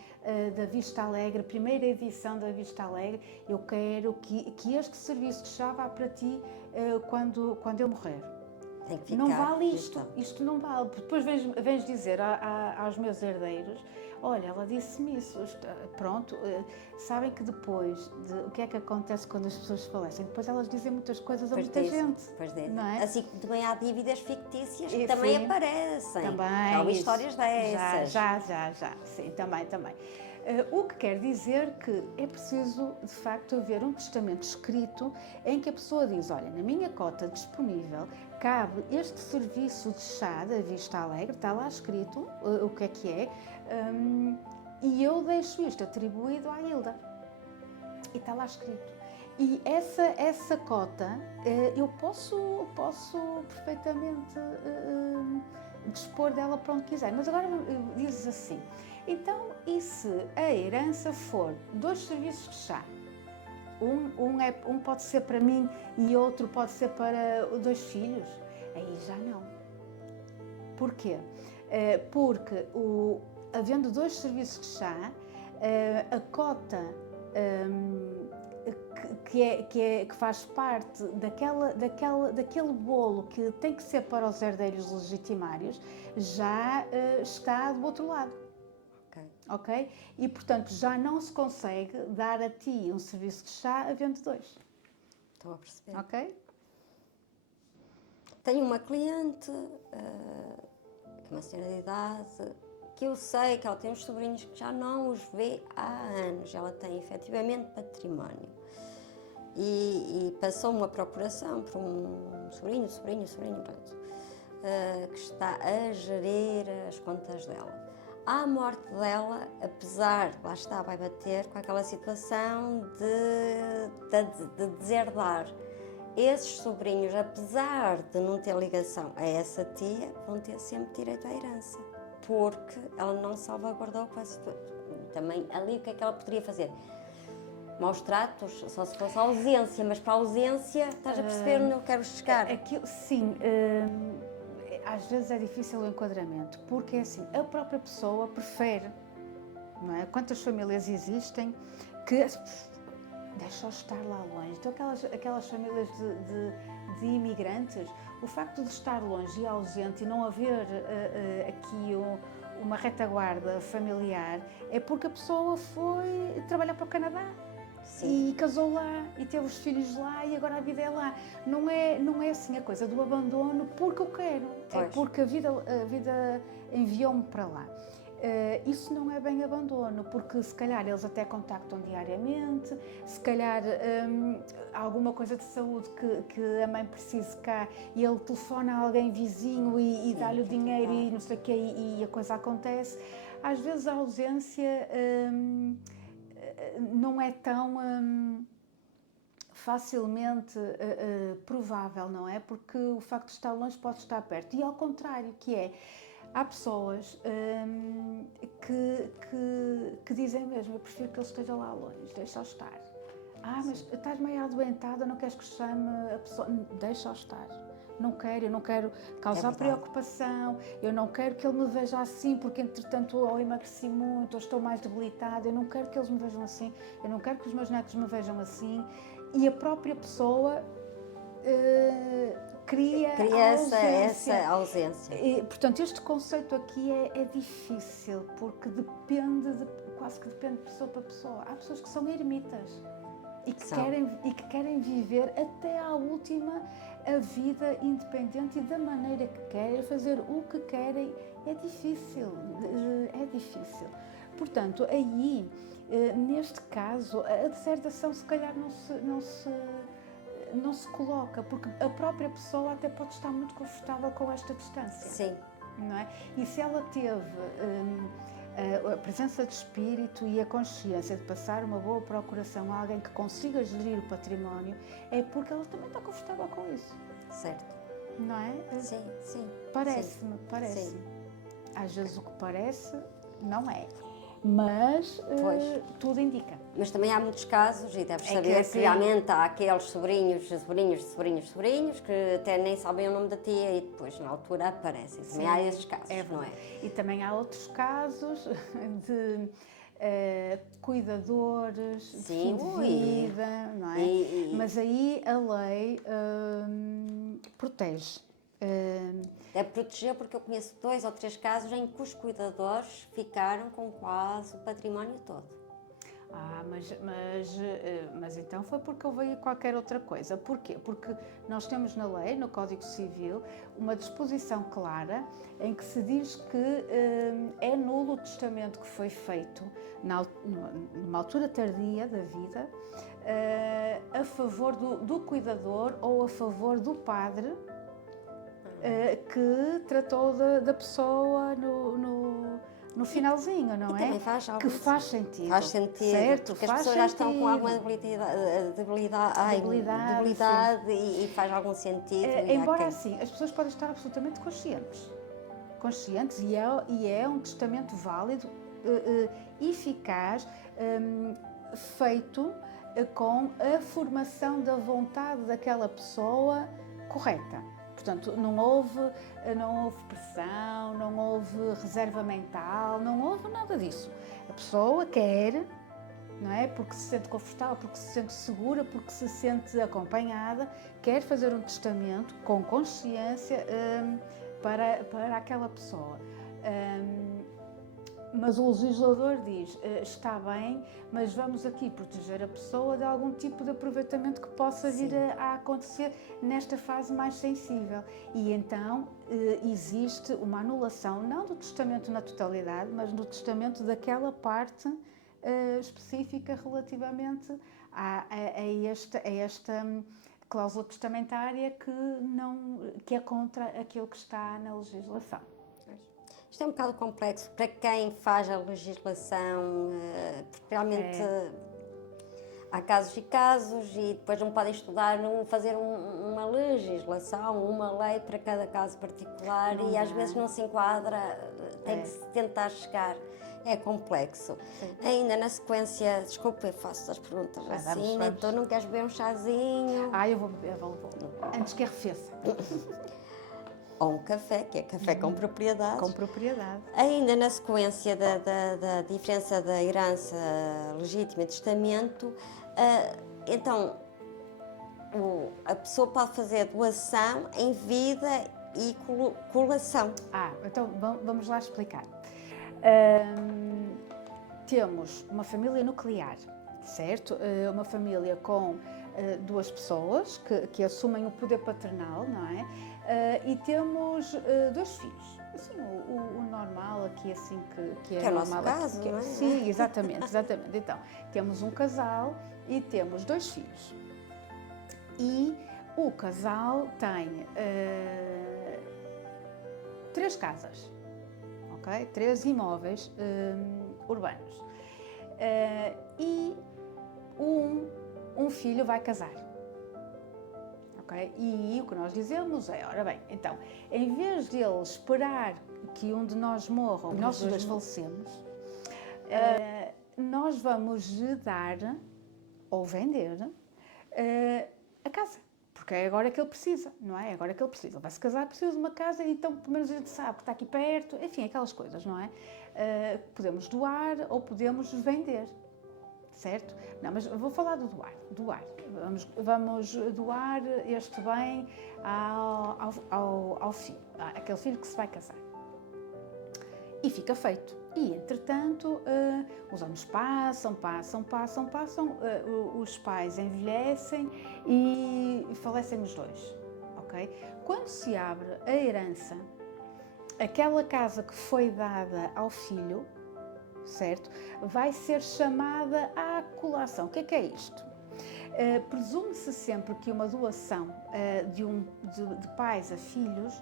da Vista Alegre, primeira edição da Vista Alegre, eu quero que este serviço de chá vá para ti quando eu morrer. Tem que ficar Não vale registado. isto não vale. Depois vens dizer aos meus herdeiros: olha, ela disse-me isso. Pronto, sabem que depois, o que é que acontece quando as pessoas falecem? Depois elas dizem muitas coisas a muita gente. Pois dizem. Não é? Assim como também há dívidas fictícias que E, também sim, aparecem. também, Já ouvi histórias dessas. Já. Sim, também. O que quer dizer que é preciso, de facto, haver um testamento escrito em que a pessoa diz: olha, na minha cota disponível cabe este serviço de chá da Vista Alegre, está lá escrito o que é, e eu deixo isto atribuído à Hilda. E está lá escrito. E essa cota eu posso perfeitamente dispor dela para onde quiser. Mas agora dizes assim: então, e se a herança for 2 serviços de chá? Um pode ser para mim e outro pode ser para 2 filhos? Aí já não. Porquê? Porque havendo 2 serviços de chá, a cota que faz parte daquele bolo que tem que ser para os herdeiros legitimários já está do outro lado. Ok? E, portanto, já não se consegue dar a ti um serviço de chá havendo 2. Estou a perceber. Ok? Tenho uma cliente, que é uma senhora de idade, que eu sei que ela tem uns sobrinhos que já não os vê há anos. Ela tem efetivamente património. E passou uma procuração por um sobrinho, pronto, que está a gerir as contas dela. À morte dela, apesar, lá está, vai bater com aquela situação de deserdar. Esses sobrinhos, apesar de não ter ligação a essa tia, vão ter sempre direito à herança, porque ela não salvaguardou com a situação. Também ali o que é que ela poderia fazer? maus tratos, só se fosse a ausência, mas para a ausência, estás a perceber onde eu quero chegar? Sim, às vezes é difícil o enquadramento, porque é assim, a própria pessoa prefere, não é? Quantas famílias existem que deixa-o estar lá longe. Então aquelas famílias de imigrantes, o facto de estar longe e ausente e não haver aqui uma retaguarda familiar, é porque a pessoa foi trabalhar para o Canadá. Sim. E casou lá, e teve os filhos lá, e agora a vida é lá. Não é assim a coisa do abandono porque eu quero, pois. É porque a vida enviou-me para lá. Isso não é bem abandono, porque se calhar eles até contactam diariamente, se calhar alguma coisa de saúde que a mãe precise cá e ele telefona a alguém vizinho e dá-lhe o dinheiro e não sei o quê e a coisa acontece. Às vezes a ausência não é tão facilmente provável, não é? Porque o facto de estar longe pode estar perto. E ao contrário, há pessoas que dizem mesmo, eu prefiro que ele esteja lá longe, deixa-o estar. Mas estás meio adoentada, não queres que chame a pessoa? Deixa-o estar. Eu não quero causar preocupação, eu não quero que ele me veja assim, porque entretanto ou emagreci muito, ou estou mais debilitada, eu não quero que eles me vejam assim, eu não quero que os meus netos me vejam assim. E a própria pessoa cria essa ausência. E, portanto, este conceito aqui é difícil, porque quase que depende de pessoa para pessoa. Há pessoas que são ermitas e que querem viver até à última a vida independente e da maneira que querem, fazer o que querem. É difícil. Portanto, aí, neste caso, a deserdação se calhar não se coloca, porque a própria pessoa até pode estar muito confortável com esta distância. Sim. Não é? E se ela teve a presença de espírito e a consciência de passar uma boa procuração a alguém que consiga gerir o património, é porque ela também está confortável com isso. Certo. Não é? Sim. Parece-me. Às vezes o que parece não é. Mas tudo indica. Mas também há muitos casos, e deves saber que realmente há aqueles sobrinhos que até nem sabem o nome da tia e depois na altura aparecem. Também há esses casos, não é? E também há outros casos de cuidadores de fim de vida, não é? Mas aí a lei protege. É proteger, porque eu conheço 2 ou 3 casos em que os cuidadores ficaram com quase o património todo. Mas então foi porque houve qualquer outra coisa. Porquê? Porque nós temos na lei, no Código Civil, uma disposição clara em que se diz que é nulo o testamento que foi feito numa altura tardia da vida a favor do cuidador ou a favor do padre que tratou da pessoa no finalzinho, não é? Também faz que faz sentido. Faz sentido, certo? porque as pessoas já estão com alguma debilidade e faz algum sentido. Embora assim, as pessoas podem estar absolutamente conscientes e é um testamento válido, eficaz, feito com a formação da vontade daquela pessoa correta. Portanto, não houve pressão, não houve reserva mental, não houve nada disso. A pessoa quer, não é? Porque se sente confortável, porque se sente segura, porque se sente acompanhada, quer fazer um testamento com consciência para aquela pessoa. Mas o legislador diz, está bem, mas vamos aqui proteger a pessoa de algum tipo de aproveitamento que possa vir a acontecer nesta fase mais sensível. E então existe uma anulação, não do testamento na totalidade, mas do testamento daquela parte específica relativamente a esta cláusula testamentária que é contra aquilo que está na legislação. Isto é um bocado complexo para quem faz a legislação, porque realmente há casos e casos e depois não podem estudar, fazer uma legislação, uma lei para cada caso particular às vezes não se enquadra, tem que se tentar chegar. É complexo. Sim. Ainda na sequência, desculpa, eu faço as perguntas Vamos, assim, vamos. então não queres beber um chazinho? Eu vou beber, vou. Antes que arrefeça. Ou um café, que é café com propriedades. Com propriedade. Ainda na sequência da diferença da herança legítima e testamento, então a pessoa pode fazer doação em vida e colação. Então vamos lá explicar. Temos uma família nuclear, certo? Uma família com duas pessoas que assumem o poder paternal, não é? E temos dois filhos. Assim, o normal aqui, assim, que é o normal. nosso caso, aqui, não é? Sim, exatamente. Então, temos um casal e temos dois filhos. E o casal tem 3 casas, ok? 3 imóveis urbanos. E um filho vai casar. Okay? E o que nós dizemos é, ora bem, então, em vez de ele esperar que um de nós morra, ou que nós os dois falecemos, nós vamos lhe dar, ou vender, a casa. Porque é agora que ele precisa, não é? É agora que ele precisa. Ele vai se casar, precisa de uma casa, então pelo menos a gente sabe que está aqui perto, enfim, aquelas coisas, não é? Podemos doar ou podemos vender. Certo? Não, mas vou falar do doar. Vamos doar este bem ao filho, aquele filho que se vai casar. E fica feito. E, entretanto, os anos passam, os pais envelhecem e falecem os dois, ok? Quando se abre a herança, aquela casa que foi dada ao filho, certo? Vai ser chamada à colação. O que é isto? Presume-se sempre que uma doação de pais a filhos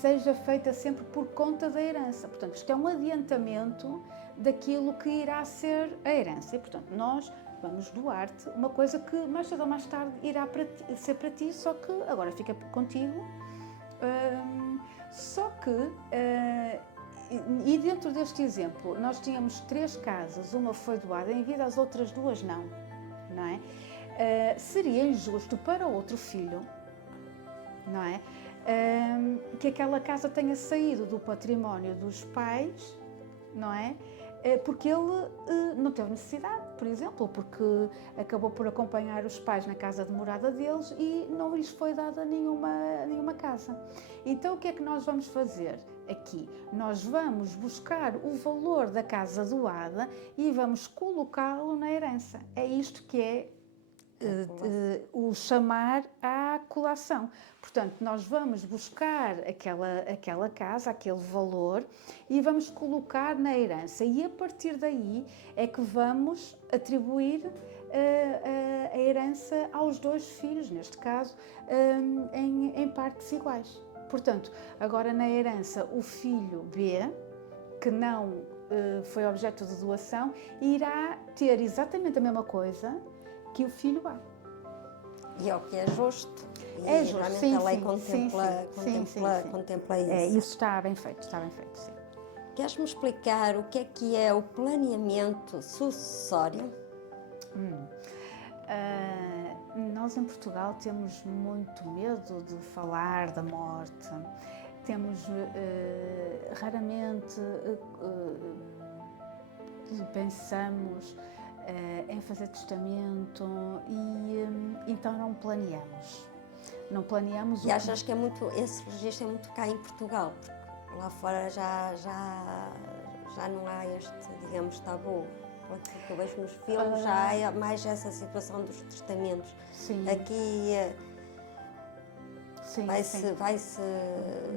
seja feita sempre por conta da herança. Portanto, isto é um adiantamento daquilo que irá ser a herança. E, portanto, nós vamos doar-te uma coisa que mais cedo ou mais tarde irá ser para ti, só que agora fica contigo. Só que... E dentro deste exemplo, nós tínhamos 3 casas, uma foi doada em vida, as outras 2 não é? Seria injusto para o outro filho, não é? Que aquela casa tenha saído do património dos pais, não é? Porque ele não teve necessidade, por exemplo, porque acabou por acompanhar os pais na casa de morada deles e não lhes foi dada nenhuma casa. Então, o que é que nós vamos fazer aqui? Nós vamos buscar o valor da casa doada e vamos colocá-lo na herança. É isto que é o chamar à colação. Portanto, nós vamos buscar aquela casa, aquele valor, e vamos colocar na herança. E a partir daí é que vamos atribuir a herança aos 2 filhos, neste caso, em partes iguais. Portanto, agora na herança, o filho B, que não foi objeto de doação, irá ter exatamente a mesma coisa que o filho A. E é o que é justo. É justo, realmente sim, a lei sim. contempla isso. Isso está bem feito, sim. Queres-me explicar o que é o planeamento sucessório? Nós em Portugal temos muito medo de falar da morte. Temos raramente pensamos em fazer testamento e então não planeamos. E achas que esse registro é muito cá em Portugal? Porque lá fora já não há este, digamos, tabu. Porque eu vejo nos filmes, já há mais essa situação dos testamentos. Sim. Aqui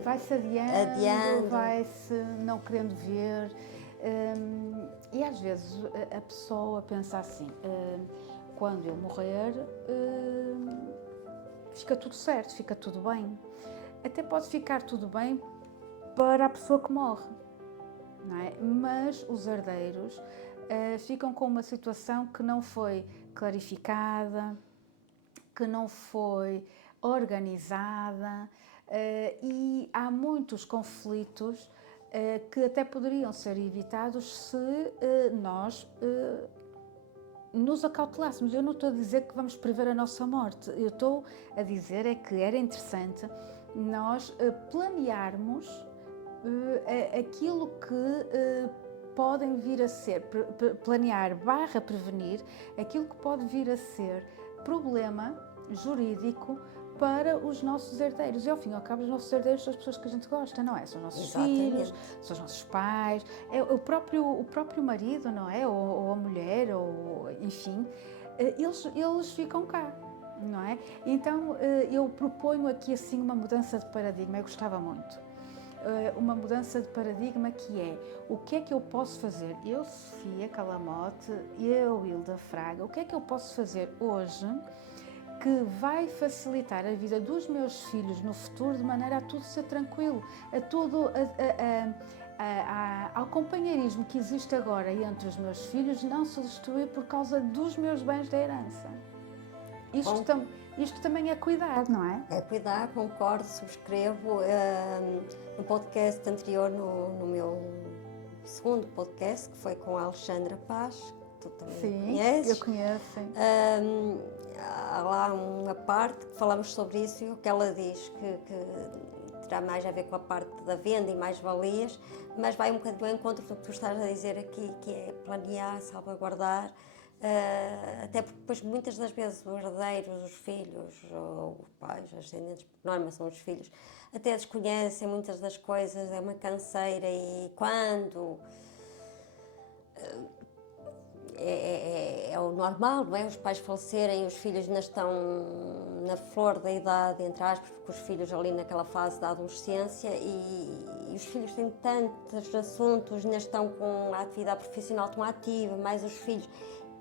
vai-se adiando, vai-se não querendo ver. E às vezes a pessoa pensa assim, quando eu morrer, fica tudo certo, fica tudo bem. Até pode ficar tudo bem para a pessoa que morre, não é? Mas os herdeiros ficam com uma situação que não foi clarificada, que não foi organizada, e há muitos conflitos que até poderiam ser evitados se nós nos acautelássemos. Eu não estou a dizer que vamos prever a nossa morte, eu estou a dizer é que era interessante nós planearmos aquilo que podem vir a ser, planear / prevenir aquilo que pode vir a ser problema jurídico para os nossos herdeiros. E ao fim e ao cabo, os nossos herdeiros são as pessoas que a gente gosta, não é? São os nossos filhos, são os nossos pais, é o próprio marido, não é? Ou a mulher, ou enfim, eles ficam cá, não é? Então eu proponho aqui assim uma mudança de paradigma, eu gostava muito. Uma mudança de paradigma que é: o que é que eu posso fazer? Eu, Sofia Calamote, eu, Hilda Fraga, o que é que eu posso fazer hoje que vai facilitar a vida dos meus filhos no futuro de maneira a tudo ser tranquilo, ao companheirismo que existe agora entre os meus filhos não se destruir por causa dos meus bens da herança. Isto também é cuidar, não é? É cuidar, concordo, subscrevo. No podcast anterior, no meu segundo podcast, que foi com a Alexandra Paz, que tu também conheces. Eu conheço. Há lá uma parte que falamos sobre isso e o que ela diz que terá mais a ver com a parte da venda e mais-valias, mas vai um bocadinho ao encontro do que tu estás a dizer aqui, que é planear, salvaguardar, até porque depois muitas das vezes os herdeiros, os filhos, ou os pais, os ascendentes, por norma são os filhos, até desconhecem muitas das coisas, é uma canseira e quando... É o normal, não é? Os pais falecerem, os filhos ainda estão na flor da idade, entre aspas, porque os filhos ali naquela fase da adolescência e os filhos têm tantos assuntos, ainda estão com a atividade profissional tão ativa, mais os filhos,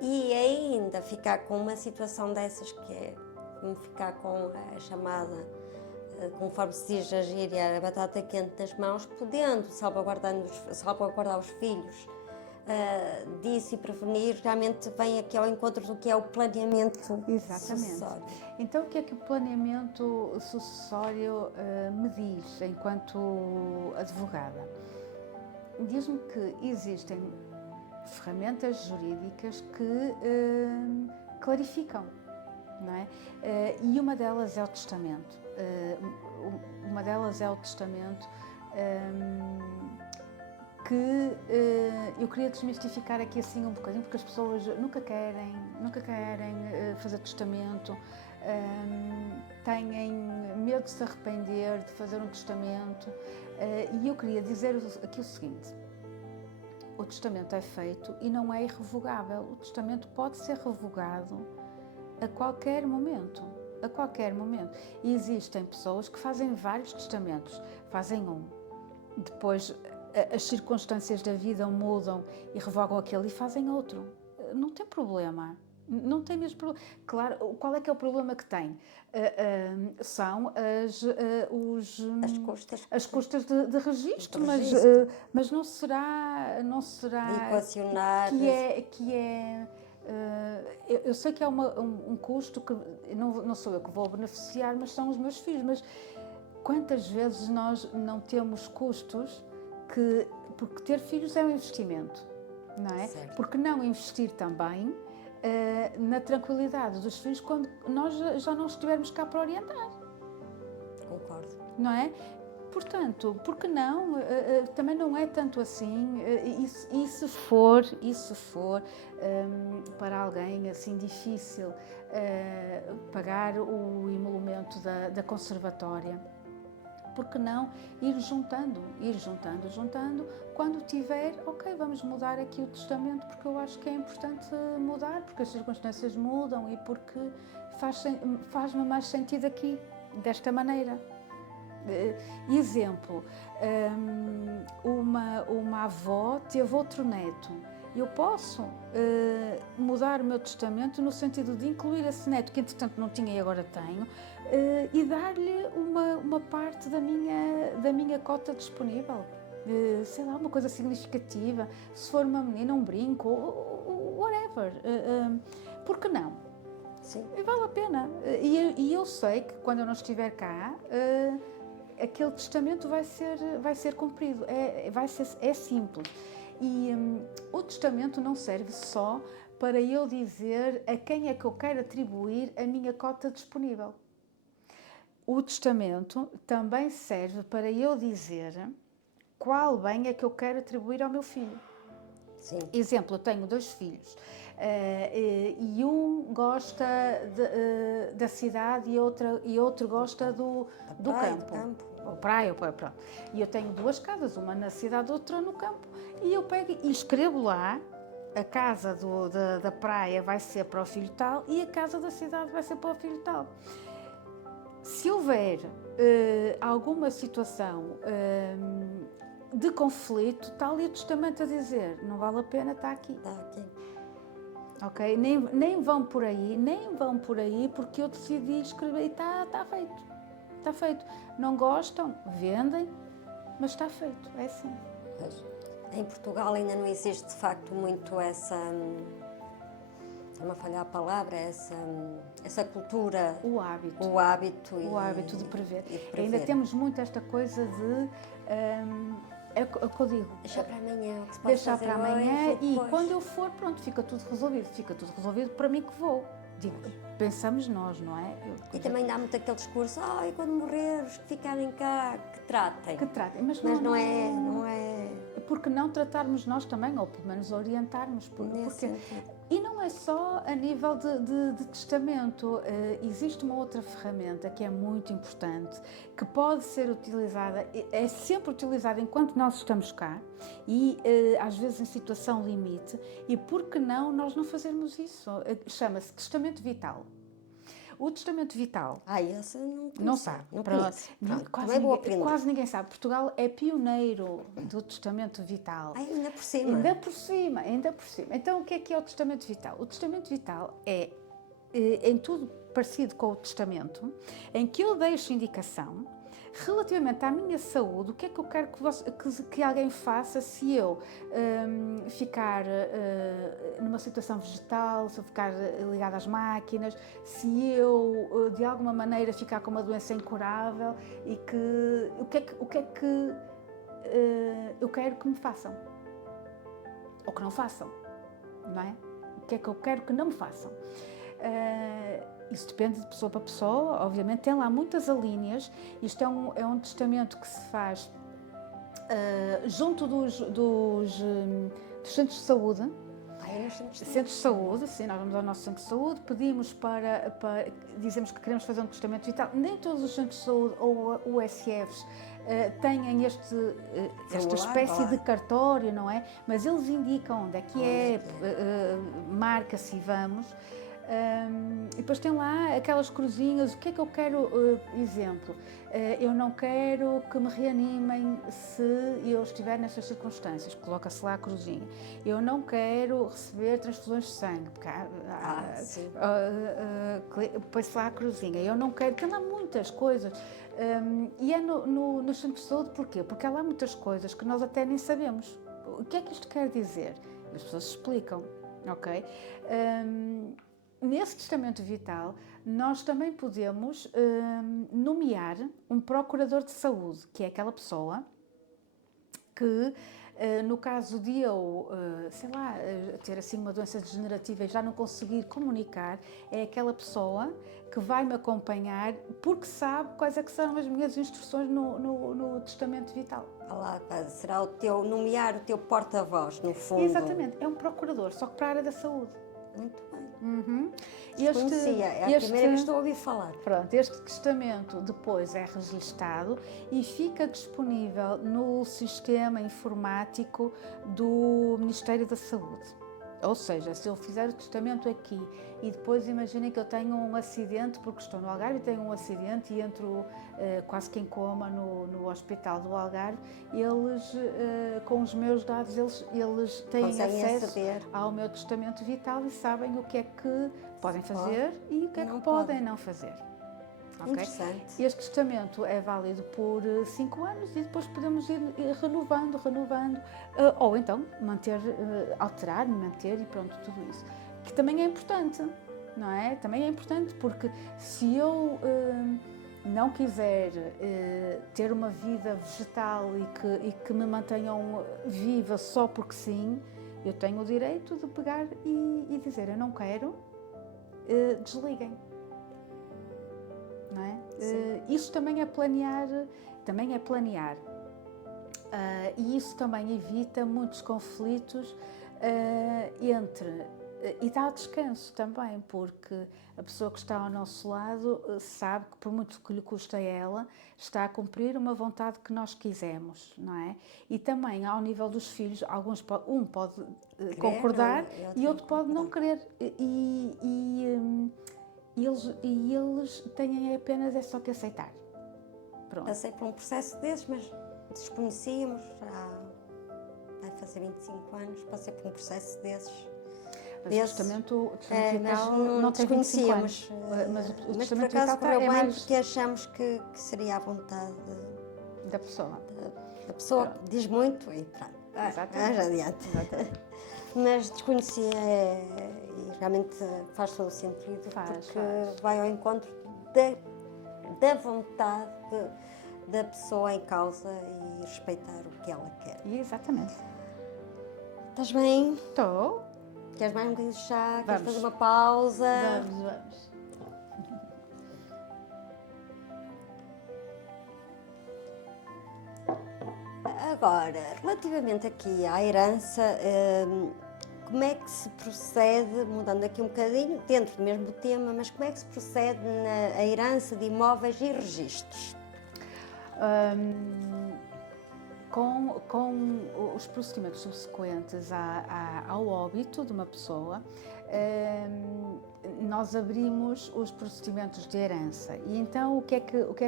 e ainda ficar com uma situação dessas que é como ficar com a chamada, conforme se diz a gíria, a batata quente nas mãos, podendo salvaguardar os filhos disso e prevenir, realmente vem aqui ao encontro do que é o planeamento sucessório. Então, o que é que o planeamento sucessório me diz enquanto advogada? Diz-me que existem ferramentas jurídicas que clarificam, não é? E uma delas é o testamento. Uma delas é o testamento que eu queria desmistificar aqui assim um bocadinho, porque as pessoas nunca querem fazer testamento, têm medo de se arrepender de fazer um testamento, e eu queria dizer aqui o seguinte: o testamento é feito e não é irrevogável. O testamento pode ser revogado a qualquer momento. A qualquer momento. E existem pessoas que fazem vários testamentos. Fazem um, depois as circunstâncias da vida mudam e revogam aquele e fazem outro. Não tem problema. Não tem mesmo problema. Claro, qual é que é o problema que tem? São as custas de registro, mas não será equacionar que é eu sei que é um custo que não sou eu que vou beneficiar, mas são os meus filhos. Mas quantas vezes nós não temos custos porque ter filhos é um investimento, não é? Certo. Porque não investir também na tranquilidade dos filhos quando nós já não estivermos cá para orientar? Concordo. Não é? Portanto, porque não? Também não é tanto assim. E se for para alguém assim difícil pagar o emolumento da conservatória, porque não ir juntando, quando tiver, ok, vamos mudar aqui o testamento, porque eu acho que é importante mudar, porque as circunstâncias mudam e porque faz-me mais sentido aqui, desta maneira. Exemplo, uma avó teve outro neto. Eu posso mudar o meu testamento no sentido de incluir esse neto, que entretanto não tinha e agora tenho, e dar-lhe uma parte da minha cota disponível. Sei lá, uma coisa significativa. Se for uma menina, um brinco, whatever. Por que não? Sim. Vale a pena. E eu sei que quando eu não estiver cá, aquele testamento vai ser cumprido, é simples. E o testamento não serve só para eu dizer a quem é que eu quero atribuir a minha cota disponível. O testamento também serve para eu dizer qual bem é que eu quero atribuir ao meu filho. Sim. Exemplo, eu tenho 2 filhos e um gosta da cidade e outro gosta do campo. Ou praia, pronto. E eu tenho 2 casas, uma na cidade, outra no campo. E eu pego e escrevo lá, a casa da praia vai ser para o filho tal e a casa da cidade vai ser para o filho tal. Se houver alguma situação de conflito, está ali o testamento a dizer, não vale a pena, está aqui. Está aqui. Ok? Nem vão por aí, porque eu decidi escrever e está feito. Está feito. Não gostam, vendem, mas está feito, é assim. Pois. Em Portugal ainda não existe de facto muito essa, não a falhar a palavra, essa cultura. O hábito. O hábito. O hábito de prever. E de prever. Ainda temos muito esta coisa de, é o que eu digo. Deixar para amanhã, o que se pode Deixar fazer para amanhã hoje, e depois. quando eu for, pronto, fica tudo resolvido. Fica tudo resolvido para mim que vou. Digo, pensamos nós, não é? E também dá muito aquele discurso, e quando morrer, os que ficarem cá, que tratem. Que tratem. Mas não é... Porque não tratarmos nós também, ou pelo menos orientarmos. E não é só a nível de testamento. Existe uma outra ferramenta que é muito importante, que pode ser utilizada, é sempre utilizada enquanto nós estamos cá e às vezes em situação limite. E por que não nós não fazermos isso? Chama-se testamento vital. O testamento vital... essa eu não sabe. Não conheço. Quase ninguém sabe. Portugal é pioneiro do testamento vital. Ainda por cima. Ainda por cima. Então, o que é o testamento vital? O testamento vital é, em tudo parecido com o testamento, em que eu deixo indicação relativamente à minha saúde, o que é que eu quero que alguém faça se eu ficar numa situação vegetal, se eu ficar ligada às máquinas, se eu de alguma maneira ficar com uma doença incurável e o que é que eu quero que me façam ou que não façam, não é? O que é que eu quero que não me façam? Isso depende de pessoa para pessoa, obviamente tem lá muitas alíneas. Isto é um testamento que se faz junto dos centros de saúde. Centros de saúde, sim, nós vamos ao nosso centro de saúde, pedimos dizemos que queremos fazer um testamento vital. Nem todos os centros de saúde ou USFs têm esta espécie de cartório, não é? Mas eles indicam onde é que marca-se e vamos. E depois tem lá aquelas cruzinhas, o que é que eu quero, exemplo, eu não quero que me reanimem se eu estiver nestas circunstâncias, coloca-se lá a cruzinha. Eu não quero receber transfusões de sangue, porque põe-se lá a cruzinha. Eu não quero, tem lá muitas coisas. E é no centro de saúde, porquê? Porque há lá muitas coisas que nós até nem sabemos. O que é que isto quer dizer? E as pessoas explicam, ok? Nesse testamento vital, nós também podemos nomear um procurador de saúde, que é aquela pessoa que, no caso de eu, ter assim uma doença degenerativa e já não conseguir comunicar, é aquela pessoa que vai me acompanhar porque sabe quais é que são as minhas instruções no testamento vital. Será nomear o teu porta-voz, no fundo. Exatamente, é um procurador, só que para a área da saúde. Muito bem. Uhum. Desconhecia, é a primeira vez que estou a ouvir falar. Pronto, este testamento depois é registado e fica disponível no sistema informático do Ministério da Saúde. Ou seja, se eu fizer o testamento aqui e depois imaginem que eu tenho um acidente, porque estou no Algarve e tenho um acidente e entro quase que em coma no hospital do Algarve, eles, com os meus dados, eles têm acesso ao meu testamento vital e sabem o que é que podem fazer e o que é que podem não fazer. Okay? Interessante. Este testamento é válido por 5 anos e depois podemos ir renovando, ou então alterar, manter e pronto, tudo isso. Que também é importante, não é? Também é importante porque se eu não quiser ter uma vida vegetal e que me mantenham viva só porque sim, eu tenho o direito de pegar e dizer, eu não quero, desliguem. Não é? Isso também é planear, e isso também evita muitos conflitos e dá descanso também, porque a pessoa que está ao nosso lado sabe que, por muito que lhe custe a ela, está a cumprir uma vontade que nós quisemos, não é? E também, ao nível dos filhos, um pode concordar e outro pode não querer. E eles têm apenas só que aceitar. Pronto. Passei por um processo desses, mas desconhecíamos, vai fazer 25 anos, passei por um processo desses. Mas o testamento vital mas não tem 25 anos. Mas o por testamento acaso vital correu é bem mais porque achamos que seria à vontade da pessoa. da pessoa que diz muito e pronto, já adiante. Exatamente. Mas desconhecia e realmente faz todo o sentido, porque vai ao encontro da vontade da pessoa em causa e respeitar o que ela quer. Exatamente. Estás bem? Estou. Queres mais um bocadinho de chá? Vamos. Queres fazer uma pausa? Vamos. Agora, relativamente aqui à herança, como é que se procede, mudando aqui um bocadinho, dentro do mesmo tema, mas como é que se procede na herança de imóveis e registros? Com os procedimentos subsequentes ao óbito de uma pessoa, nós abrimos os procedimentos de herança. E então o que é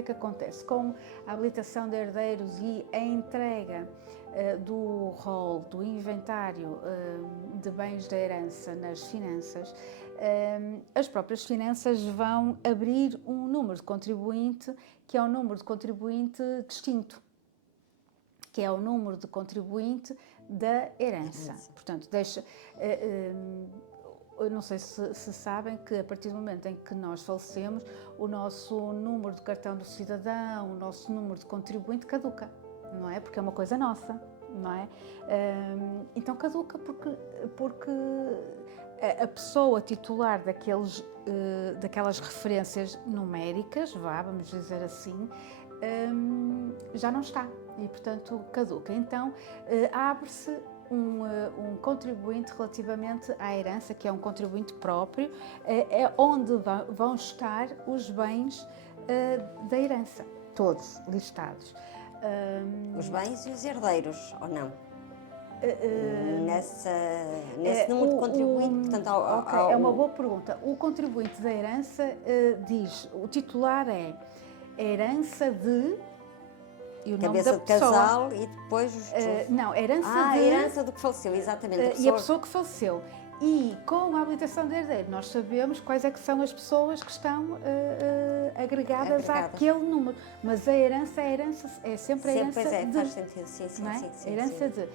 que acontece? Com a habilitação de herdeiros e a entrega do rol, do inventário de bens da herança nas finanças, as próprias finanças vão abrir um número de contribuinte que é um número de contribuinte distinto, que é o número de contribuinte da herança. Portanto, eu não sei se sabem que a partir do momento em que nós falecemos, o nosso número de cartão do cidadão, o nosso número de contribuinte caduca, não é? Porque é uma coisa nossa, não é? Então caduca porque a pessoa titular daquelas referências numéricas, vamos dizer assim, já não está e, portanto, caduca. Então, abre-se um contribuinte relativamente à herança, que é um contribuinte próprio, onde vão estar os bens da herança, todos listados. Os bens e os herdeiros, ou não? Nesse número de contribuinte, portanto, é uma boa pergunta. O contribuinte da herança diz, o titular é herança de... E o cabeça nome de da pessoa, casal e depois os... não, herança a herança do que faleceu, exatamente. E a pessoa que faleceu. E com a habilitação de herdeiro, nós sabemos quais é que são as pessoas que estão agregadas àquele número. Mas a herança é sempre a herança de... faz sentido, sim. A herança de...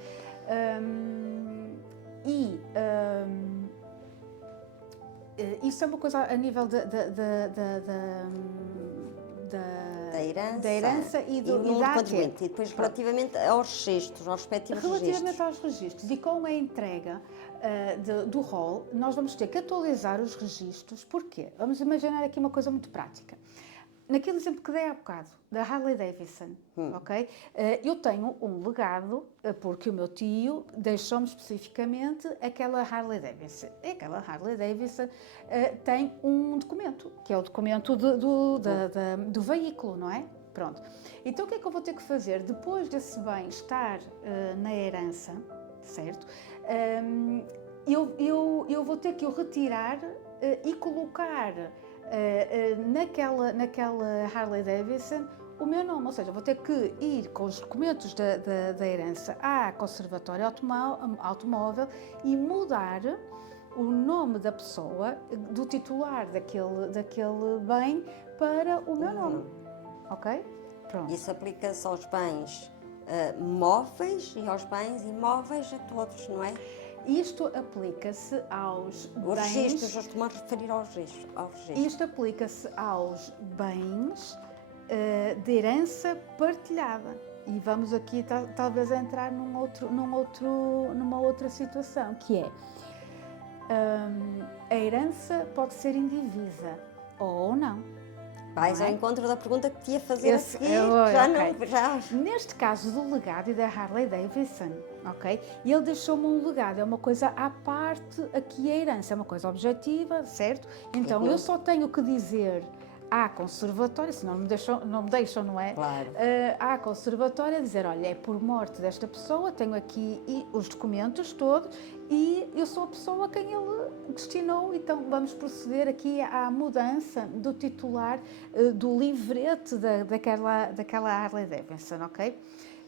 isso é uma coisa a nível da herança e da contribuinte. E depois, relativamente aos registros, aos respectivos registros. Relativamente aos registros e com a entrega do rol, nós vamos ter que atualizar os registros. Porquê? Vamos imaginar aqui uma coisa muito prática. Naquele exemplo que dei há bocado, da Harley Davidson, ok? Eu tenho um legado, porque o meu tio deixou-me especificamente aquela Harley Davidson. E aquela Harley Davidson tem um documento, que é o documento do veículo, não é? Pronto. Então o que é que eu vou ter que fazer? Depois desse bem estar na herança, certo? Eu vou ter que o retirar e colocar naquela Harley Davidson o meu nome, ou seja, vou ter que ir com os documentos da herança à conservatória automóvel e mudar o nome da pessoa, do titular daquele bem, para o meu nome, ok? Pronto. Isso aplica-se aos bens móveis e aos bens imóveis a todos, não é? Isto aplica-se aos os bens... registros, eu estou-me a referir aos registros. Isto aplica-se aos bens de herança partilhada. E vamos aqui talvez entrar numa outra situação, que é a herança pode ser indivisa ou não. Vais não ao é? encontro da pergunta que te ia fazer a seguir, ok. já. Neste caso do legado e da Harley Davidson, ok? E ele deixou-me um legado, é uma coisa à parte, aqui a herança é uma coisa objetiva, certo? Então eu só tenho que dizer à conservatória, senão não me deixam, não é? Claro. À conservatória dizer, olha, é por morte desta pessoa, tenho aqui os documentos todos e eu sou a pessoa a quem ele destinou, então vamos proceder aqui à mudança do titular do livrete daquela Harley Davidson, ok?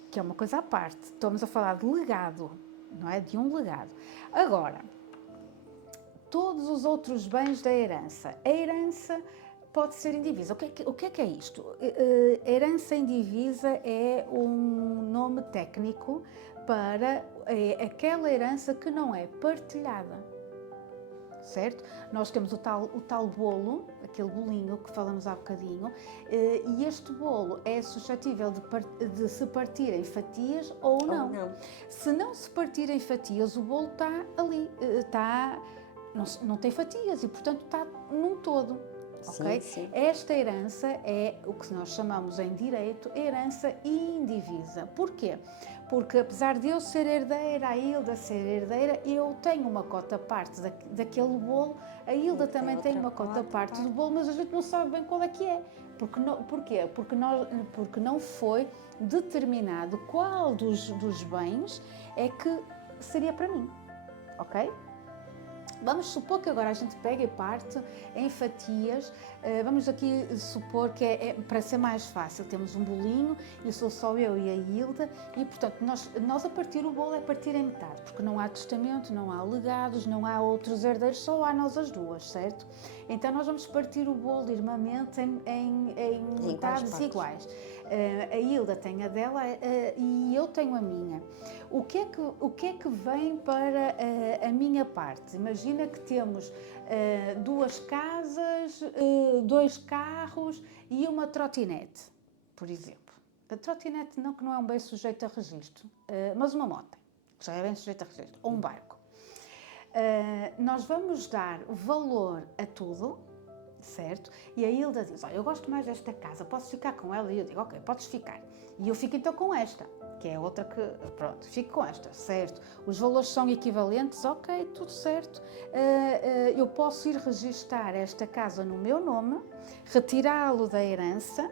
Que é uma coisa à parte, estamos a falar de legado, não é? De um legado. Agora, todos os outros bens da herança, a herança pode ser indivisa. O que é isto? A herança indivisa é um nome técnico para aquela herança que não é partilhada, certo? Nós temos o tal bolo, aquele bolinho que falamos há bocadinho, e este bolo é suscetível de se partir em fatias ou não. Se não se partir em fatias, o bolo está ali, não tem fatias e, portanto, está num todo. Okay? Sim. Esta herança é o que nós chamamos em direito herança indivisa. Porquê? Porque apesar de eu ser herdeira, a Hilda ser herdeira, eu tenho uma cota parte daquele bolo, a Hilda também tem uma cota parte do bolo, mas a gente não sabe bem qual é que é. Porquê? Porque não foi determinado qual dos bens é que seria para mim, ok? Vamos supor que agora a gente pega e parte em fatias. Vamos aqui supor que para ser mais fácil, temos um bolinho e sou só eu e a Hilda e, portanto, nós a partir o bolo é partir em metade, porque não há testamento, não há legados, não há outros herdeiros, só há nós as duas, certo? Então nós vamos partir o bolo irmamente em metades iguais. A Hilda tem a dela e eu tenho a minha. O que é que vem para a minha parte? Imagina que temos 2 casas, 2 carros e uma trotinete, por exemplo. A trotinete que não é um bem sujeito a registro, mas uma moto, que já é bem sujeito a registro, ou um barco. Nós vamos dar valor a tudo, certo? E a Hilda diz, olha, eu gosto mais desta casa, posso ficar com ela? E eu digo, ok, podes ficar. E eu fico então com esta, que é outra que, pronto, fico com esta, certo? Os valores são equivalentes, ok, tudo certo. Eu posso ir registar esta casa no meu nome, retirá-lo da herança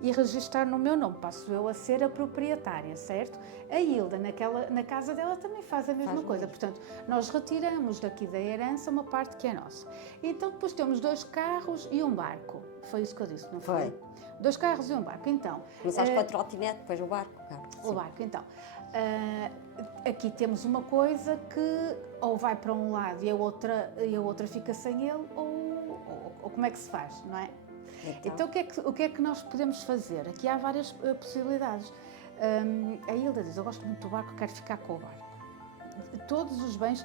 e registar no meu nome, passo eu a ser a proprietária, certo? A Hilda, na casa dela, também faz a mesma coisa. Portanto, nós retiramos daqui da herança uma parte que é nossa. Então, depois temos 2 carros e um barco. Foi isso que eu disse, não foi? 2 carros e um barco. Então, começaste com a trotinete, depois o barco. O barco, então. Aqui temos uma coisa que ou vai para um lado e a outra fica sem ele, ou como é que se faz, não é? Então o que é que nós podemos fazer? Aqui há várias possibilidades. A Hilda diz, eu gosto muito do barco, quero ficar com o barco. Todos os bens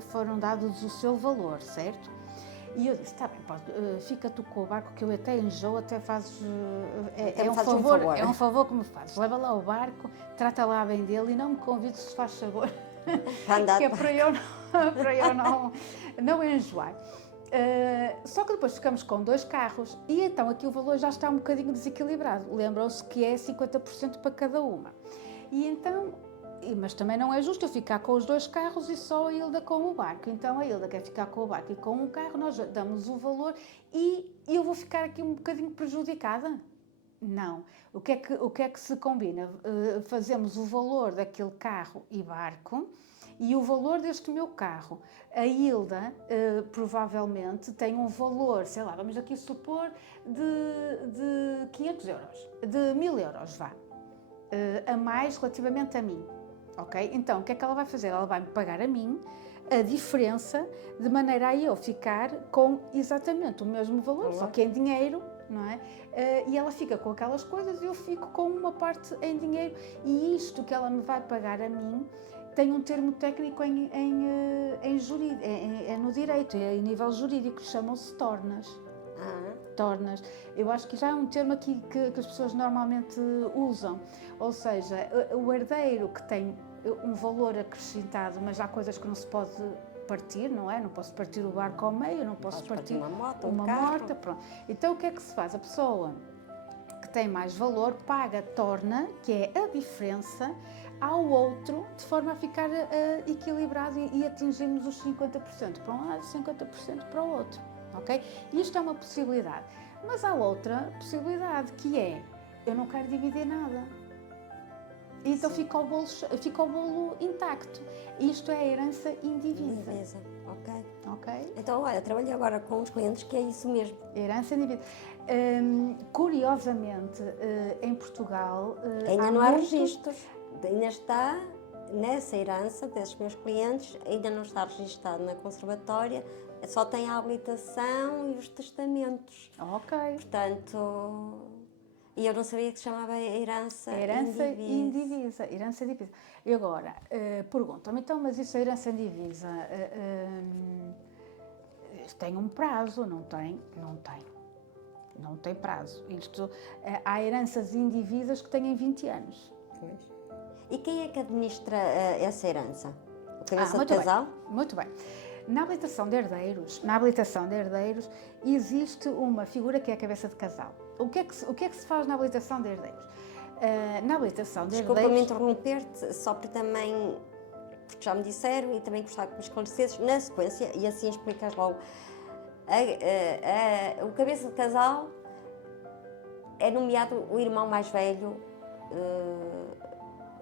foram dados o seu valor, certo? E eu disse, está bem, fica tu com o barco, que eu até enjoo, até fazes... É um favor que me fazes. Leva lá o barco, trata lá bem dele e não me convides, se faz favor, que é para eu não enjoar. Só que depois ficamos com 2 carros e então aqui o valor já está um bocadinho desequilibrado. Lembram-se que é 50% para cada uma. E então, mas também não é justo eu ficar com os 2 carros e só a Hilda com o barco. Então a Hilda quer ficar com o barco e com um carro, nós damos o valor e eu vou ficar aqui um bocadinho prejudicada? Não. O que é que se combina? Fazemos o valor daquele carro e barco e o valor deste meu carro. A Hilda provavelmente tem um valor, sei lá, vamos aqui supor, de 500 euros, de 1000 euros, vá, a mais relativamente a mim, ok? Então, o que é que ela vai fazer? Ela vai me pagar a mim a diferença, de maneira a eu ficar com exatamente o mesmo valor, só que em dinheiro, não é? E ela fica com aquelas coisas e eu fico com uma parte em dinheiro. E isto que ela me vai pagar a mim tem um termo técnico no direito, em nível jurídico, chamam-se tornas, Tornas. Eu acho que já é um termo aqui que as pessoas normalmente usam. Ou seja, o herdeiro que tem um valor acrescentado, mas há coisas que não se pode partir, não é? Não posso partir o barco ao meio, não posso partir uma moto, uma um carro. morta, pronto. Então o que é que se faz? A pessoa que tem mais valor paga torna, que é a diferença, ao outro, de forma a ficar equilibrado e atingirmos os 50% para um lado e 50% para o outro, ok? Isto é uma possibilidade. Mas há outra possibilidade, que é, eu não quero dividir nada. Então fica o bolo intacto. Isto é a herança indivisa. Ok? Então, olha, trabalhei agora com uns clientes que é isso mesmo. Herança indivisa. Curiosamente, em Portugal... Ainda não há registros. Ainda está nessa herança desses meus clientes, ainda não está registado na conservatória, só tem a habilitação e os testamentos. Ok. Portanto, e eu não sabia que se chamava herança indivisa. Herança indivisa. E agora, perguntam-me, então, mas isso é herança indivisa? Tem um prazo, não tem? Não tem prazo. Há heranças indivisas que têm 20 anos. Pois. E quem é que administra essa herança? O cabeça de muito casal? bem, muito bem. Na habilitação de herdeiros existe uma figura que é a cabeça de casal. O que é que se faz na habilitação de herdeiros? Na habilitação de herdeiros... Desculpa-me interromper-te, só porque também, porque já me disseram e também gostava que me esclarecesses na sequência, e assim explicas logo. O cabeça de casal é nomeado o irmão mais velho,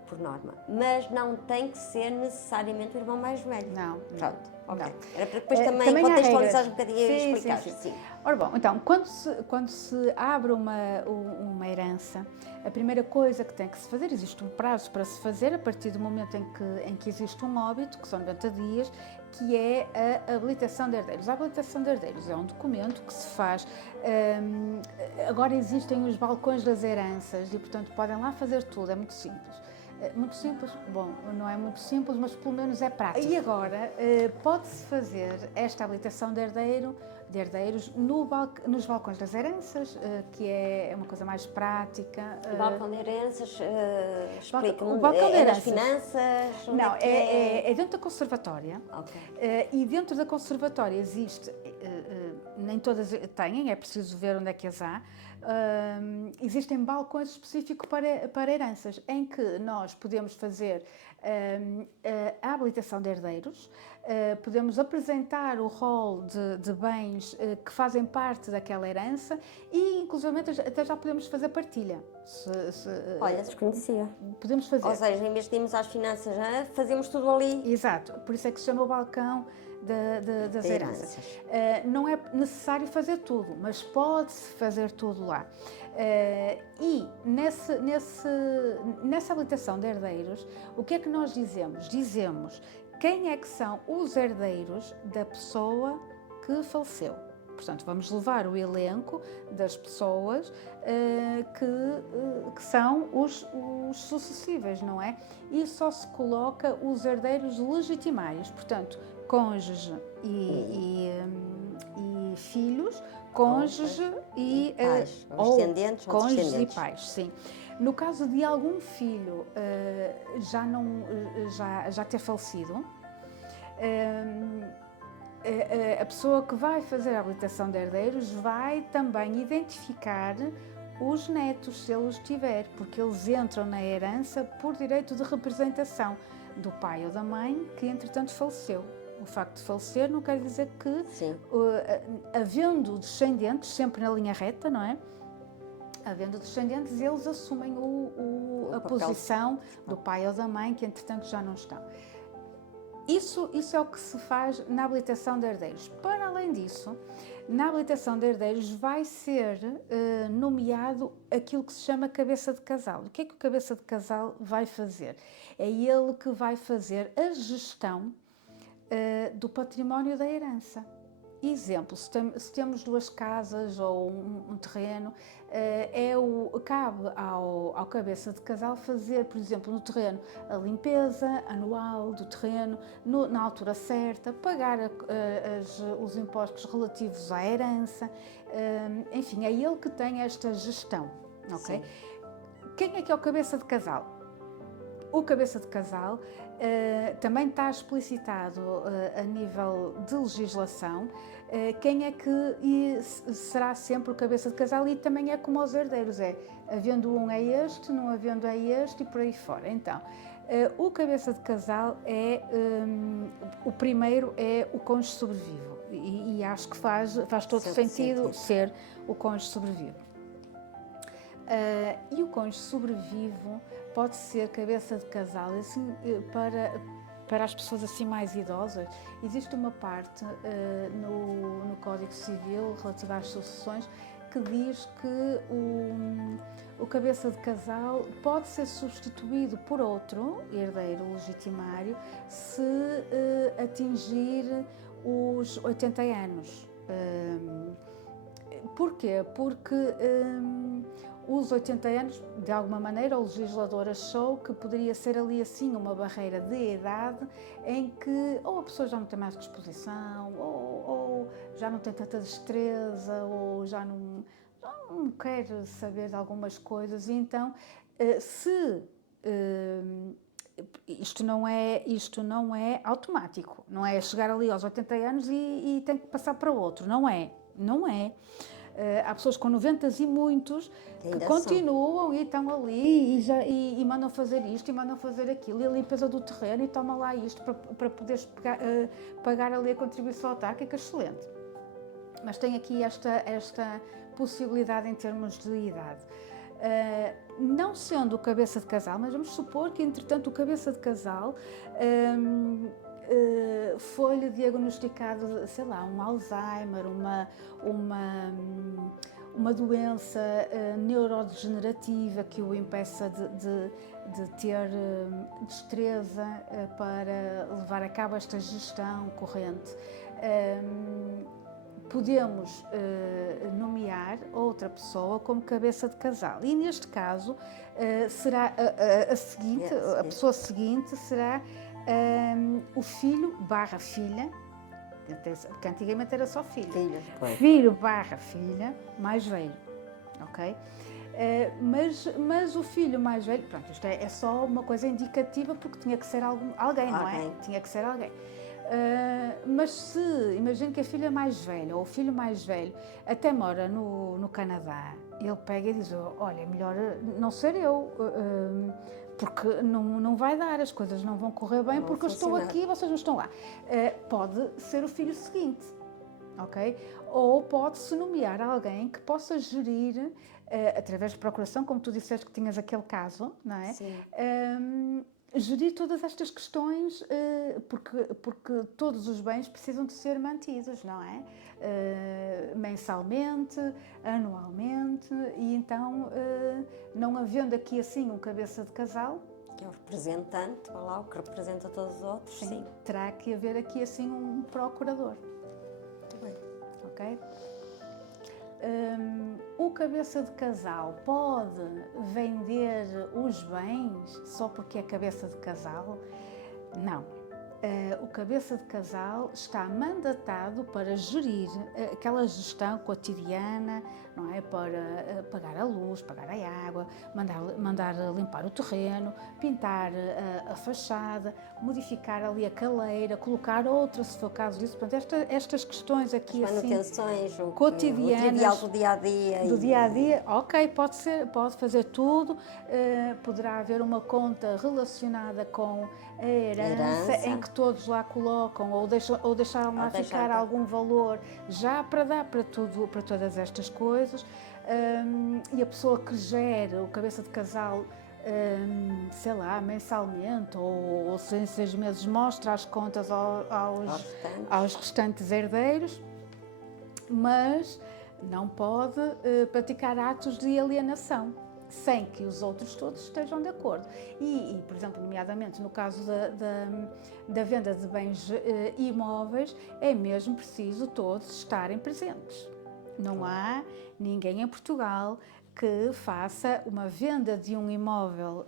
por norma, mas não tem que ser necessariamente o irmão mais velho. Não. Pronto, ok. Não. Era para depois também contextualizar um bocadinho e explicar. Sim. Ora bom, então, quando se abre uma herança, a primeira coisa que tem que se fazer, existe um prazo para se fazer, a partir do momento em que existe um óbito, que são 90 dias, que é a habilitação de herdeiros. A habilitação de herdeiros é um documento que se faz... agora existem os balcões das heranças e, portanto, podem lá fazer tudo, é muito simples. Muito simples, bom, não é muito simples, mas pelo menos é prático. E agora, pode-se fazer esta habilitação de herdeiros nos balcões das heranças, que é uma coisa mais prática. O balcão de heranças, explica-me, o balcão de heranças, nas finanças? Não, é dentro da conservatória. Okay. E dentro da conservatória existe, nem todas têm, é preciso ver onde é que as há. Existem balcões específicos para heranças, em que nós podemos fazer a habilitação de herdeiros, podemos apresentar o rol de bens que fazem parte daquela herança e, inclusive, até já podemos fazer partilha. Olha, desconhecia. Podemos fazer. Ou seja, em vez de irmos às finanças, fazemos tudo ali. Exato, por isso é que se chama o balcão das heranças. Não é necessário fazer tudo, mas pode-se fazer tudo lá. E nessa habilitação de herdeiros, o que é que nós dizemos? Dizemos quem é que são os herdeiros da pessoa que faleceu. Portanto, vamos levar o elenco das pessoas que são os sucessíveis, não é? E só se coloca os herdeiros legitimários, portanto, cônjuge e filhos, cônjuge e pais, ou descendentes, cônjuges descendentes. e pais, sim. No caso de algum filho já ter falecido, a pessoa que vai fazer a habilitação de herdeiros vai também identificar os netos, se ele os tiver, porque eles entram na herança por direito de representação do pai ou da mãe que, entretanto, faleceu. O facto de falecer não quer dizer que, havendo descendentes, sempre na linha reta, não é? Havendo descendentes, eles assumem a posição do pai ou da mãe que, entretanto, já não estão. Isso é o que se faz na habilitação de herdeiros. Para além disso, na habilitação de herdeiros vai ser nomeado aquilo que se chama cabeça de casal. O que é que o cabeça de casal vai fazer? É ele que vai fazer a gestão do património da herança. Exemplo, se temos duas casas ou um terreno, cabe ao cabeça de casal fazer, por exemplo, no terreno, a limpeza anual do terreno, na altura certa, pagar os impostos relativos à herança, enfim, é ele que tem esta gestão, ok? Sim. Quem é que é o cabeça de casal? O cabeça de casal também está explicitado a nível de legislação quem é que será sempre o cabeça de casal, e também é como aos herdeiros, havendo um é este, não havendo é este e por aí fora. Então, o cabeça de casal o primeiro é o cônjuge sobrevivo, e acho que faz todo sentido ser o cônjuge sobrevivo. E o cônjuge sobrevivo pode ser cabeça de casal, assim, para as pessoas assim mais idosas. Existe uma parte no Código Civil relativa às sucessões que diz que o cabeça de casal pode ser substituído por outro herdeiro legitimário se atingir os 80 anos. Porquê? Porque os 80 anos, de alguma maneira, o legislador achou que poderia ser ali assim uma barreira de idade em que ou a pessoa já não tem mais disposição, ou já não tem tanta destreza, ou já não quer saber de algumas coisas, e então isto não é automático, não é chegar ali aos 80 anos e tem que passar para outro, não é. Há pessoas com 90 e muitos que continuam e estão ali e mandam fazer isto e mandam fazer aquilo, e a limpeza do terreno, e toma lá isto para poderes pagar ali a contribuição autárquica, excelente. Mas tem aqui esta possibilidade em termos de idade. Não sendo o cabeça de casal, mas vamos supor que, entretanto, o cabeça de casal foi-lhe diagnosticado, sei lá, um Alzheimer, uma doença neurodegenerativa que o impeça de ter destreza para levar a cabo esta gestão corrente. Podemos nomear outra pessoa como cabeça de casal, e neste caso será a pessoa seguinte será o filho / filha, porque antigamente era só filho. Filho / filha mais velho, ok? Mas o filho mais velho, pronto, isto é só uma coisa indicativa, porque tinha que ser alguém, não é? Tinha que ser alguém. Mas imagino que a filha mais velha ou o filho mais velho até mora no Canadá, ele pega e diz: olha, é melhor não ser eu, porque não vai dar, as coisas não vão correr bem, porque eu estou aqui e vocês não estão lá. Pode ser o filho seguinte, ok? Ou pode-se nomear alguém que possa gerir, através de procuração, como tu disseste que tinhas aquele caso, não é? Sim. Gerir todas estas questões, porque todos os bens precisam de ser mantidos, não é? Mensalmente, anualmente, e então, não havendo aqui assim um cabeça de casal, que é o representante, o que representa todos os outros, sim. Terá que haver aqui assim um procurador. Muito bem. Ok? O cabeça de casal pode vender os bens só porque é cabeça de casal? Não. O cabeça de casal está mandatado para gerir aquela gestão cotidiana, não é? Para pagar a luz, pagar a água, mandar limpar o terreno, pintar a fachada, modificar ali a caleira, colocar outra, se for o caso disso. Portanto, estas questões aqui as manutenções, assim, cotidianas, do dia-a-dia. Do dia-a-dia, ok, pode fazer tudo. Poderá haver uma conta relacionada com a herança, em que todos lá colocam ou deixaram lá ficar algum valor já para dar para todas estas coisas, e a pessoa que gere o cabeça de casal, sei lá, mensalmente ou 6 meses, mostra as contas aos restantes herdeiros, mas não pode praticar atos de alienação. sem que os outros todos estejam de acordo. Por exemplo, nomeadamente no caso da venda de bens imóveis, é mesmo preciso todos estarem presentes. Não há ninguém em Portugal que faça uma venda de um imóvel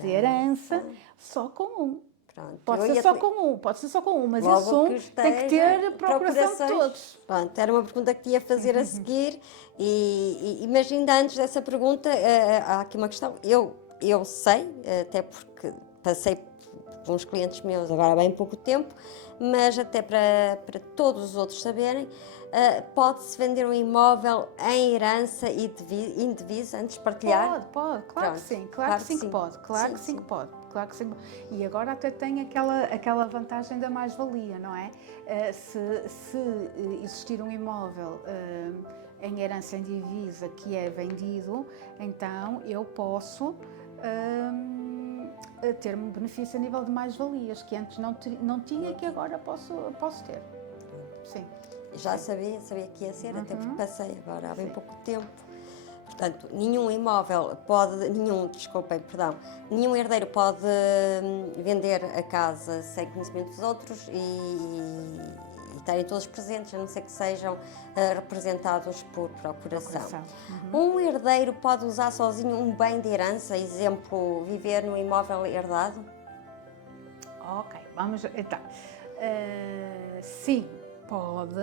de herança só com um. Pronto, Pode ser só com um, mas esse um tem que ter procuração de todos. Pronto, era uma pergunta que te ia fazer a seguir mas ainda antes dessa pergunta, há aqui uma questão. Eu sei, até porque passei por uns clientes meus agora há bem pouco tempo, mas até para todos os outros saberem, pode-se vender um imóvel em herança e indivisa antes de partilhar? Pode, claro que sim, claro que sim que pode, claro que sim que pode. Claro que sim. E agora até tem aquela vantagem da mais-valia, não é? Se existir um imóvel em herança em divisa que é vendido, então eu posso ter um benefício a nível de mais-valias, que antes não tinha e que agora posso ter. Sim. Já sabia que ia ser, até porque passei agora há bem pouco tempo. Portanto, nenhum herdeiro pode vender a casa sem conhecimento dos outros e estarem todos presentes, a não ser que sejam representados por procuração. Um herdeiro pode usar sozinho um bem de herança, exemplo, viver no imóvel herdado? Ok, vamos então. Sim, pode,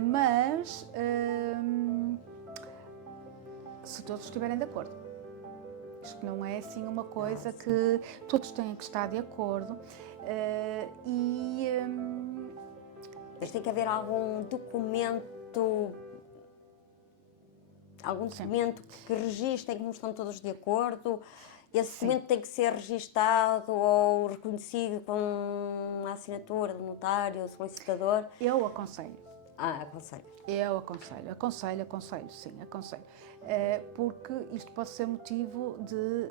mas se todos estiverem de acordo. Isto não é assim uma coisa que todos têm que estar de acordo Mas tem que haver algum documento que registre em que não estão todos de acordo. Esse documento tem que ser registado ou reconhecido com a assinatura do notário, do solicitador? Eu aconselho. Aconselho. Eu aconselho, sim, aconselho. Porque isto pode ser motivo de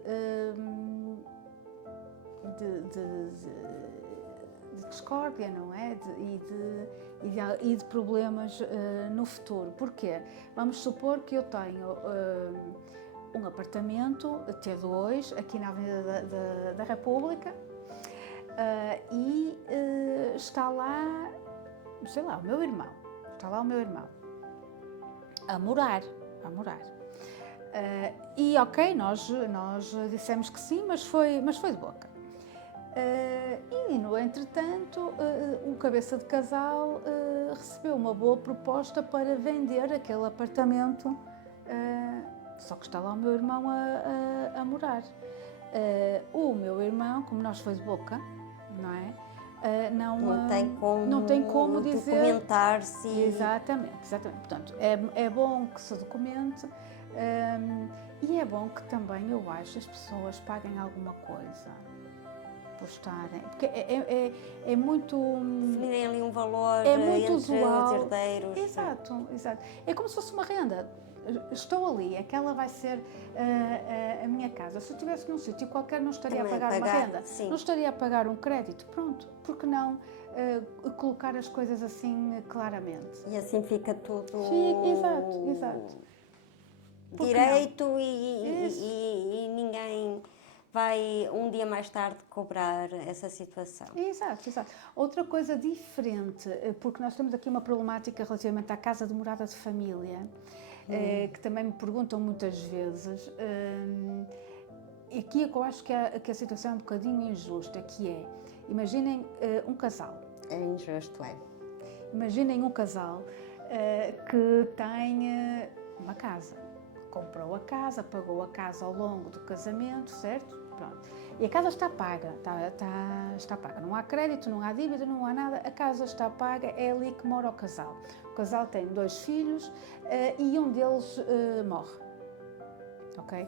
discórdia, não é? E de problemas no futuro. Porquê? Vamos supor que eu tenho um apartamento T2 aqui na Avenida da República está lá, sei lá, o meu irmão. Está lá o meu irmão a morar. Ok, nós dissemos que sim, mas foi de boca. No entretanto, o cabeça de casal recebeu uma boa proposta para vender aquele apartamento, só que está lá o meu irmão a morar. O meu irmão, como nós foi de boca, não é? Não tem como dizer, documentar-se. Exatamente. Portanto, é bom que se documente e é bom que também, eu acho, as pessoas paguem alguma coisa por estarem, porque é muito... Definirem ali um valor muito entre usual. Os herdeiros. Exato. É como se fosse uma renda. Estou ali, aquela vai ser a minha casa. Se eu estivesse num sítio qualquer, não estaria a pagar uma renda, não estaria a pagar um crédito. Pronto, porque não colocar as coisas assim claramente? E assim fica tudo... Exato. Direito e ninguém vai um dia mais tarde cobrar essa situação. Exato. Outra coisa diferente, porque nós temos aqui uma problemática relativamente à casa de morada de família, que também me perguntam muitas vezes, e aqui eu acho que a situação é um bocadinho injusta, que é, imaginem um casal. É injusto, é. Imaginem um casal que tem uma casa. Comprou a casa, pagou a casa ao longo do casamento, certo? Pronto. E a casa está paga, está paga. Não há crédito, não há dívida, não há nada. A casa está paga, é ali que mora o casal. O casal tem 2 filhos e um deles morre. Ok?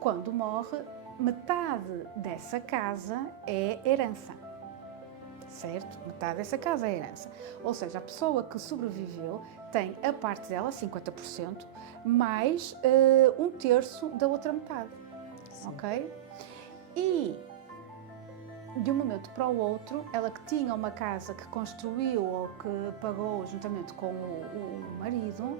Quando morre, metade dessa casa é herança. Certo? Metade dessa casa é herança. Ou seja, a pessoa que sobreviveu tem a parte dela, 50%, mais 1/3 da outra metade. Sim. Ok? E, de um momento para o outro, ela que tinha uma casa que construiu ou que pagou juntamente com o marido,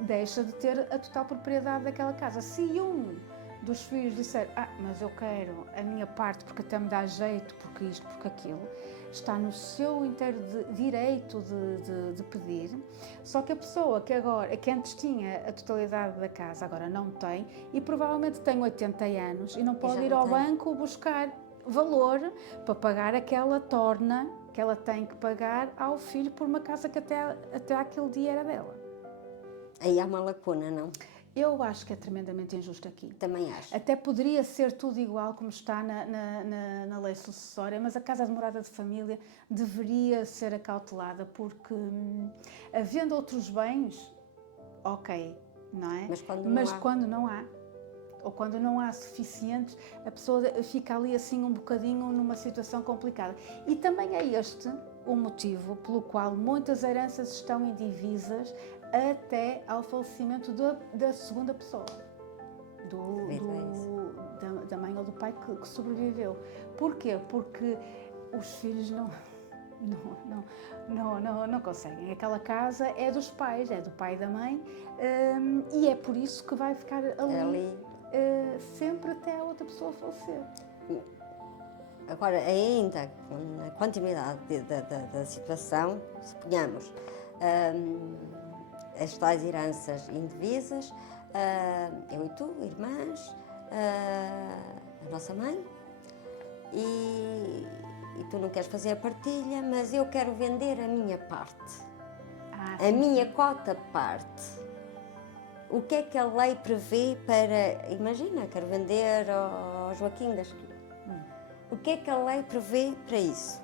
deixa de ter a total propriedade daquela casa. Se um dos filhos disser, mas eu quero a minha parte porque até me dá jeito, porque isto, porque aquilo, está no seu inteiro direito de pedir, só que a pessoa que antes tinha a totalidade da casa, agora não tem, e provavelmente tem 80 anos e não pode ir ao banco buscar valor para pagar aquela torna que ela tem que pagar ao filho por uma casa que até aquele dia era dela. Aí há uma lacuna, não? Eu acho que é tremendamente injusto aqui. Também acho. Até poderia ser tudo igual como está na lei sucessória, mas a casa de morada de família deveria ser acautelada porque, havendo outros bens, ok, não é? Mas quando não há, ou quando não há suficientes, a pessoa fica ali assim um bocadinho numa situação complicada. E também é este o motivo pelo qual muitas heranças estão indivisas até ao falecimento da segunda pessoa, da mãe ou do pai que sobreviveu. Porquê? Porque os filhos não conseguem. Aquela casa é dos pais, é do pai e da mãe, e é por isso que vai ficar ali sempre até a outra pessoa falecer. Agora, ainda na continuidade da situação, suponhamos as tais heranças indivisas, eu e tu, irmãs, a nossa mãe, e tu não queres fazer a partilha, mas eu quero vender a minha parte, a minha cota parte. O que é que a lei prevê para... Imagina, quero vender ao Joaquim das... O que é que a lei prevê para isso?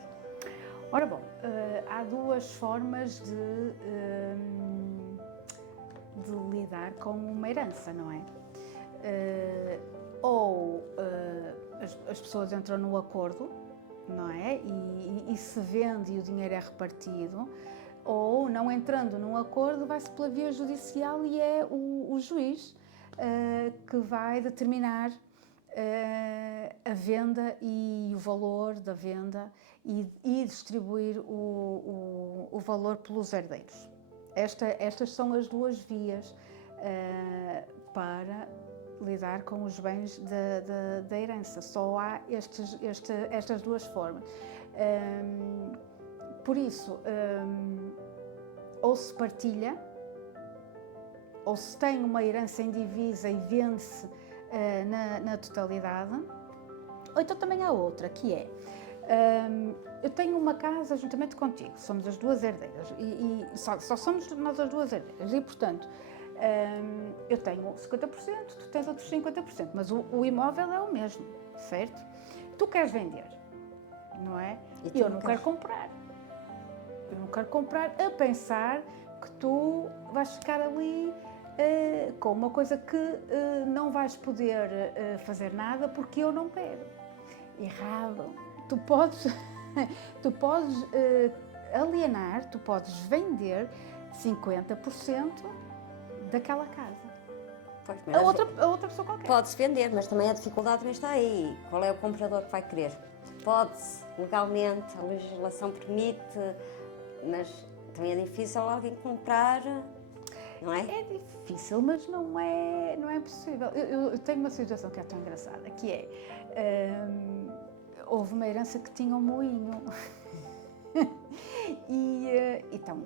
Ora bom, há duas formas de lidar com uma herança, não é? As pessoas entram num acordo, não é? E se vende e o dinheiro é repartido, ou não entrando num acordo vai-se pela via judicial e é o juiz que vai determinar a venda e o valor da venda e distribuir o valor pelos herdeiros. Estas são as duas vias para lidar com os bens da herança. Só há estas duas formas. Por isso, ou se partilha, ou se tem uma herança indivisa e vende-se na totalidade, ou então também há outra, que é, eu tenho uma casa juntamente contigo, somos as duas herdeiras, e só somos nós as duas herdeiras, e portanto, eu tenho 50%, tu tens outros 50%, mas o imóvel é o mesmo, certo? Tu queres vender, não é? E eu não quero comprar. Eu não quero comprar a pensar que tu vais ficar ali com uma coisa que não vais poder fazer nada porque eu não quero. Errado. Tu podes alienar, tu podes vender 50% daquela casa. Pois, A outra pessoa qualquer. Pode-se vender, mas também a dificuldade também está aí. Qual é o comprador que vai querer? Pode-se, legalmente, a legislação permite, mas também é difícil alguém comprar, não é? É difícil, mas não é possível. Eu tenho uma situação que é tão engraçada, que é, houve uma herança que tinha um moinho. Então,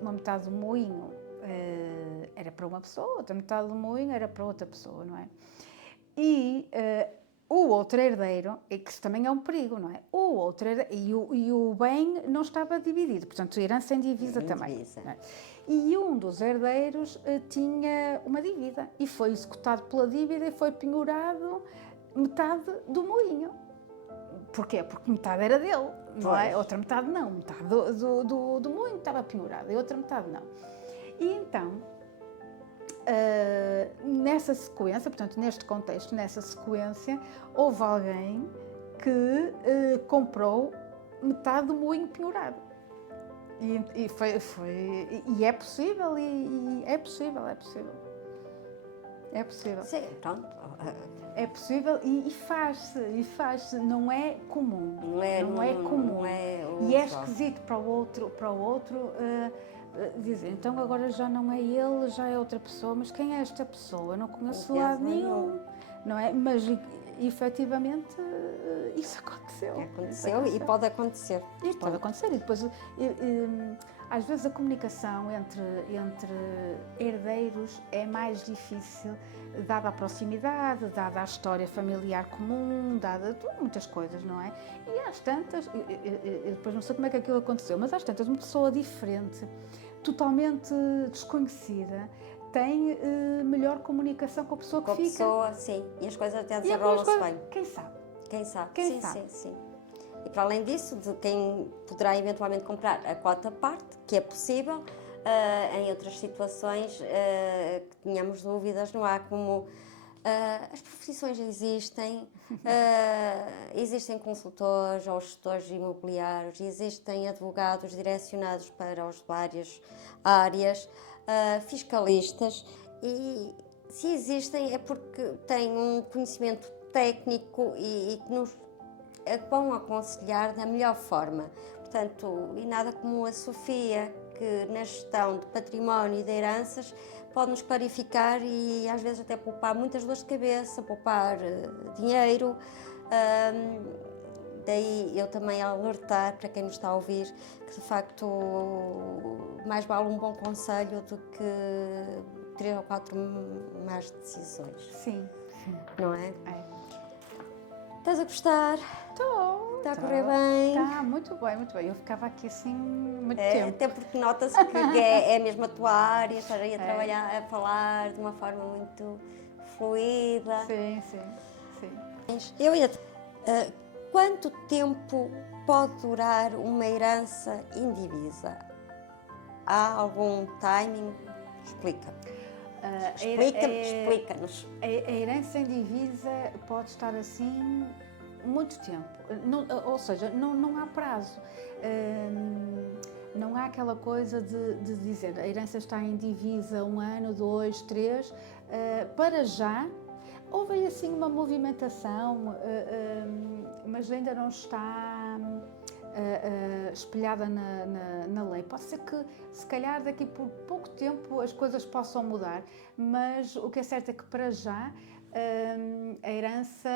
uma metade do moinho era para uma pessoa, outra metade do moinho era para outra pessoa, não é? E o outro herdeiro, que isso também é um perigo, não é? O outro herdeiro, e o bem não estava dividido, portanto, a herança é indivisa também. Não é? E um dos herdeiros tinha uma dívida e foi executado pela dívida e foi penhorado metade do moinho. Porquê? Porque metade era dele, não é? Outra metade não, metade do moinho estava penhorada e outra metade não. E então, nessa sequência, portanto, neste contexto, nessa sequência, houve alguém que comprou metade do moinho penhorado. E é possível, é possível. É possível. Sim, pronto. É possível e faz-se, não é comum. Não é comum. Não é e é esquisito para o outro Dizer, então agora já não é ele, já é outra pessoa, mas quem é esta pessoa? Eu não conheço Não lado conheço nenhum, não é? Mas efetivamente isso aconteceu. Aconteceu e pode acontecer. E pode acontecer. E depois, às vezes, a comunicação entre herdeiros é mais difícil, dada a proximidade, dada a história familiar comum, dada muitas coisas, não é? E às tantas, eu depois não sei como é que aquilo aconteceu, mas às tantas, uma pessoa diferente, totalmente desconhecida, tem melhor comunicação com a pessoa que Com a fica. pessoa, sim. E as coisas até E desenrolam-se bem. quem sabe? Quem sabe? Quem sim, sabe? sim, sim. E para além disso, de quem poderá eventualmente comprar a cota parte, que é possível, em outras situações que tenhamos dúvidas, não há como. As profissões existem, existem consultores ou gestores imobiliários, existem advogados direcionados para as várias áreas, fiscalistas, e se existem é porque têm um conhecimento técnico e que nos vão aconselhar da melhor forma. Portanto, e nada como a Sofia, que na gestão de património e de heranças pode-nos clarificar e às vezes até poupar muitas dores de cabeça, poupar dinheiro. Daí eu também alertar para quem nos está a ouvir que de facto mais vale um bom conselho do que 3 ou 4 más decisões. Sim, Não é? é. Estás a gostar? Estou. Está a correr bem? Está muito bem, muito bem. Eu ficava aqui assim muito tempo. Até porque nota-se que é mesmo a tua área, estás aí a trabalhar, a falar de uma forma muito fluida. Sim, sim, sim. Eu ia quanto tempo pode durar uma herança indivisa? Há algum timing? Explica. Explica-nos. A herança em divisa pode estar assim muito tempo. Ou seja, não há prazo. Não há aquela coisa de dizer a herança está em divisa 1 ano, 2, 3. Para já, houve assim uma movimentação, mas ainda não está espelhada na lei. Pode ser que, se calhar, daqui por pouco tempo as coisas possam mudar, mas o que é certo é que, para já, a herança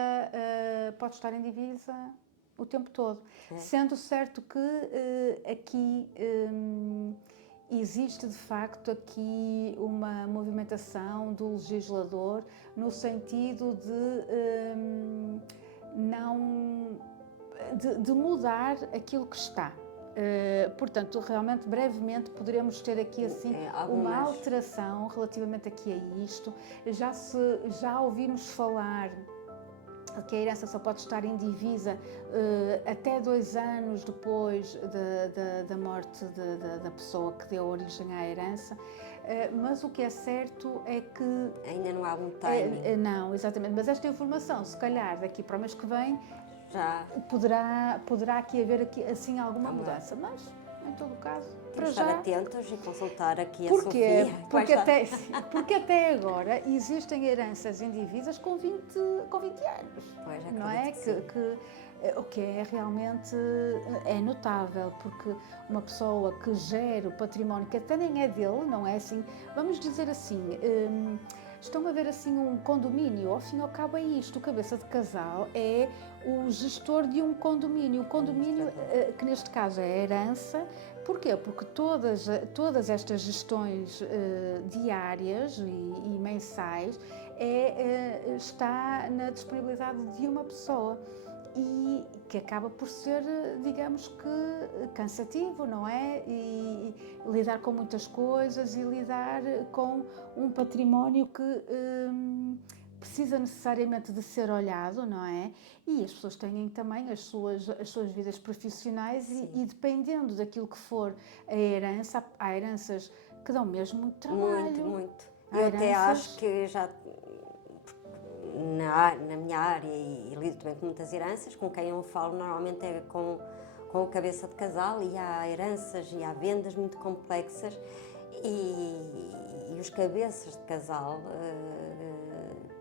pode estar em divisa o tempo todo. Sendo certo que aqui existe, de facto, aqui uma movimentação do legislador no sentido de mudar aquilo que está. Portanto, realmente, brevemente, poderemos ter aqui assim uma alteração relativamente aqui a isto. Já ouvimos falar que a herança só pode estar em divisa até 2 anos depois da morte da pessoa que deu origem à herança. Mas o que é certo é que... Ainda não há um timing. Não, exatamente. Mas esta informação, se calhar, daqui para o mês que vem, já poderá aqui haver assim alguma mudança. Mas, em todo o caso, para já... estar atentos e consultar aqui a Porquê? Sofia. Porque até agora existem heranças indivisas com 20 anos. Pois, não é? O que é realmente notável, porque uma pessoa que gera o património, que até nem é dele, não é assim, vamos dizer assim, estão a ver assim um condomínio, ao fim e ao cabo é isto, o cabeça de casal é o gestor de um condomínio, que neste caso é a herança. Porquê? Porque todas estas gestões diárias e mensais está na disponibilidade de uma pessoa e que acaba por ser, digamos que, cansativo, não é? E lidar com muitas coisas e lidar com um património que precisa necessariamente de ser olhado, não é? E as pessoas têm também as suas vidas profissionais e dependendo daquilo que for a herança, há heranças que dão mesmo muito trabalho. Muito. Eu até acho que já na minha área e lido também com muitas heranças, com quem eu falo normalmente é com o cabeça de casal, e há heranças e há vendas muito complexas e os cabeças de casal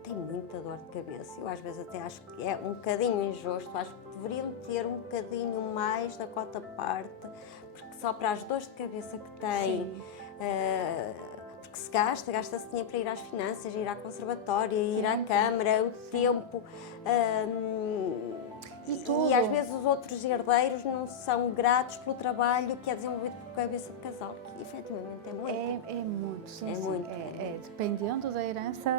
têm muita dor de cabeça. Eu às vezes até acho que é um bocadinho injusto, acho que deveriam ter um bocadinho mais da cota parte, porque que só para as dores de cabeça que tem, Sim. porque se gasta-se dinheiro para ir às finanças, ir à conservatória, ir à Câmara, o tempo. E tudo. E às vezes os outros herdeiros não são gratos pelo trabalho que é desenvolvido por cabeça de casal, que efetivamente é muito. É muito, sim, É sim. muito, Dependendo da herança,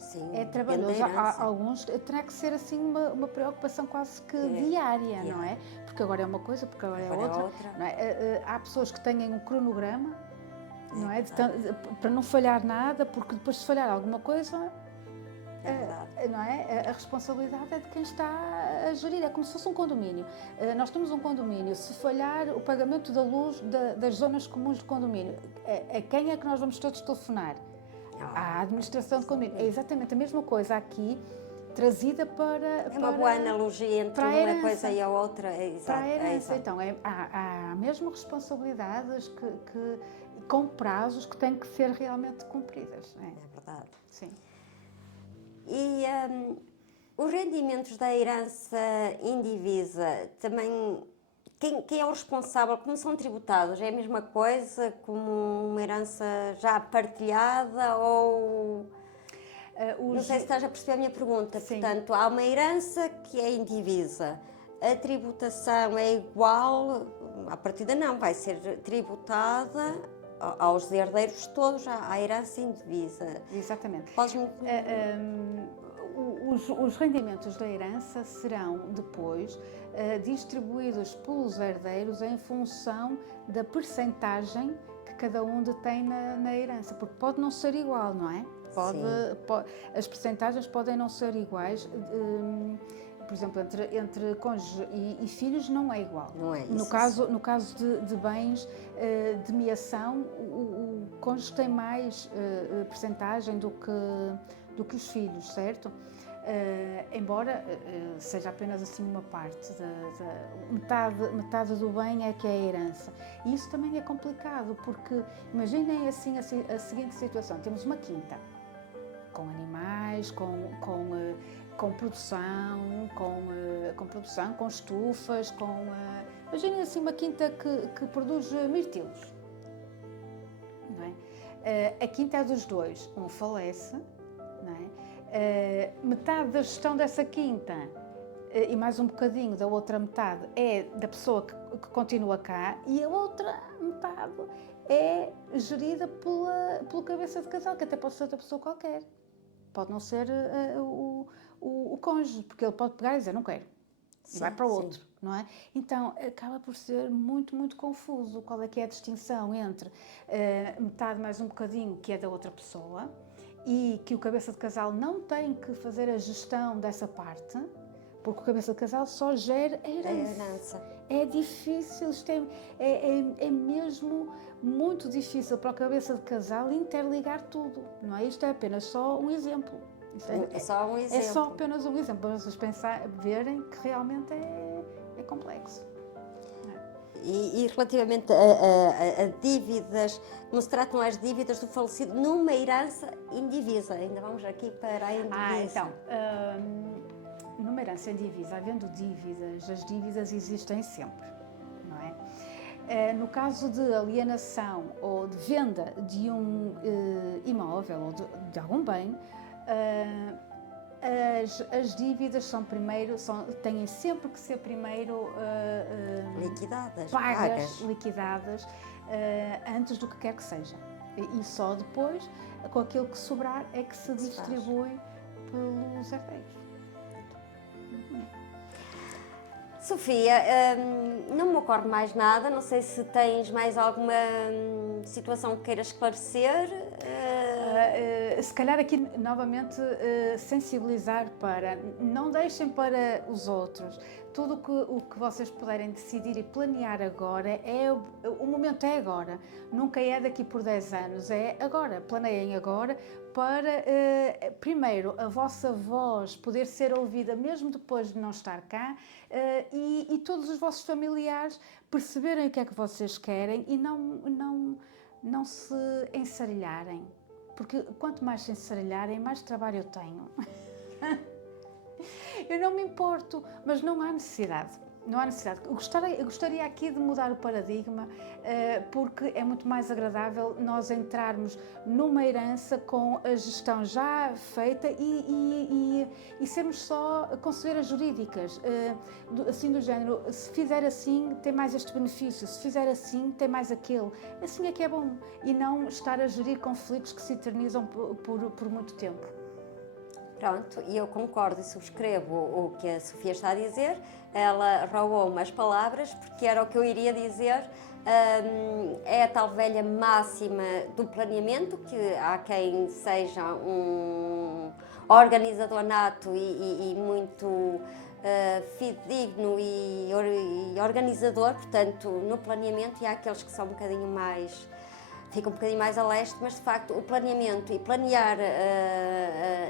Sim, é depende trabalhoso. da herança. Alguns terá que ser assim uma preocupação quase que diária, não é? Porque agora é uma coisa, porque agora é Agora é outra. outra. Não é? Há pessoas que têm um cronograma, não é? verdade. Para não falhar nada, porque depois de falhar alguma coisa, É verdade. não é? A responsabilidade é de quem está a gerir, é como se fosse um condomínio. Nós temos um condomínio, se falhar o pagamento da luz das zonas comuns do condomínio, a quem é que nós vamos todos telefonar? À administração do condomínio. É exatamente a mesma coisa aqui, trazida para... É uma boa analogia entre para a uma herança. coisa e a outra. É exato, Para a herança, exato. então, há mesmo responsabilidades com prazos que têm que ser realmente cumpridas. É verdade. Sim. E os rendimentos da herança indivisa também. Quem é o responsável? Como são tributados? É a mesma coisa como uma herança já partilhada ou. Não sei se estás a perceber a minha pergunta. Sim. Portanto, há uma herança que é indivisa. A tributação é igual, à partida não, vai ser tributada aos herdeiros todos à herança indivisa. Exatamente. Podes-me... Os rendimentos da herança serão depois distribuídos pelos herdeiros em função da percentagem que cada um detém na herança, porque pode não ser igual, não é? As percentagens podem não ser iguais. Por exemplo, entre cônjuge e filhos não é igual. Não é isso. No caso de bens de meação, o cônjuge tem mais percentagem do que os filhos, certo? Embora seja apenas assim uma parte, metade do bem é que é a herança. E isso também é complicado, porque imaginem assim a seguinte situação: temos uma quinta, com animais, com produção, com estufas, imaginem assim uma quinta que produz mirtilos, não é? A quinta é dos dois, um falece, não é? Metade da gestão dessa quinta e mais um bocadinho da outra metade é da pessoa que continua cá, e a outra metade é gerida pelo cabeça de casal, que até pode ser outra pessoa qualquer. Pode não ser o cônjuge, porque ele pode pegar e dizer não quero, e vai para o outro, não é? Então acaba por ser muito, muito confuso qual é que é a distinção entre metade mais um bocadinho que é da outra pessoa e que o cabeça de casal não tem que fazer a gestão dessa parte, porque o cabeça de casal só gera a herança. É difícil, é mesmo muito difícil para o cabeça de casal interligar tudo, não é? Isto é apenas só um exemplo. É só um exemplo. É só apenas um exemplo, para vocês verem que realmente é complexo. E relativamente a dívidas, como se tratam as dívidas do falecido numa herança indivisa? Ainda vamos aqui para a indivisa. Numa herança indivisa, havendo dívidas, as dívidas existem sempre, não é? No caso de alienação ou de venda de um imóvel ou de algum bem, as dívidas têm sempre que ser primeiro pagas, liquidadas antes do que quer que seja. E só depois, com aquilo que sobrar, é que se distribui pelos herdeiros. Sofia, não me ocorre mais nada, não sei se tens mais alguma situação que queiras esclarecer. Se calhar aqui novamente sensibilizar para não deixem para os outros. Tudo o que vocês puderem decidir e planear agora, o momento é agora, nunca é daqui por 10 anos, é agora. Planeiem agora para, primeiro, a vossa voz poder ser ouvida mesmo depois de não estar cá e todos os vossos familiares perceberem o que é que vocês querem e não se ensarelharem. Porque quanto mais se ensarelharem, mais trabalho eu tenho. Eu não me importo, mas não há necessidade. Não há necessidade. Eu gostaria aqui de mudar o paradigma, porque é muito mais agradável nós entrarmos numa herança com a gestão já feita e sermos só conselheiras jurídicas, assim do género, se fizer assim tem mais este benefício, se fizer assim tem mais aquele. Assim é que é bom, e não estar a gerir conflitos que se eternizam por muito tempo. Pronto, e eu concordo e subscrevo o que a Sofia está a dizer. Ela roubou-me as palavras, porque era o que eu iria dizer. É a tal velha máxima do planeamento, que há quem seja um organizador nato e muito fidedigno e organizador, portanto, no planeamento, e há aqueles que são um bocadinho mais... fica um bocadinho mais a leste, mas de facto o planeamento e planear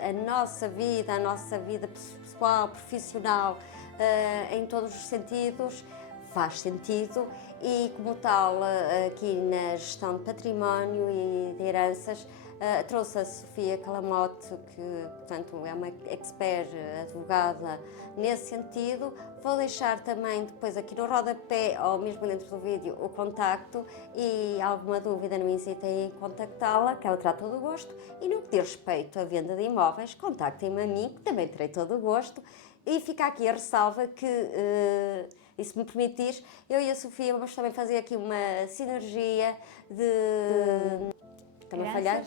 a nossa vida pessoal, profissional, em todos os sentidos, faz sentido, e como tal, aqui na gestão de património e de heranças, trouxe a Sofia Calamote, que portanto é uma expert advogada nesse sentido. Vou deixar também depois aqui no rodapé ou mesmo dentro do vídeo o contacto, e alguma dúvida não hesitem em contactá-la, que ela terá todo o gosto. E no que diz respeito à venda de imóveis, contactem-me a mim, que também terei todo o gosto. E fica aqui a ressalva que, e se me permitires, eu e a Sofia vamos também fazer aqui uma sinergia de... Estão a falhar?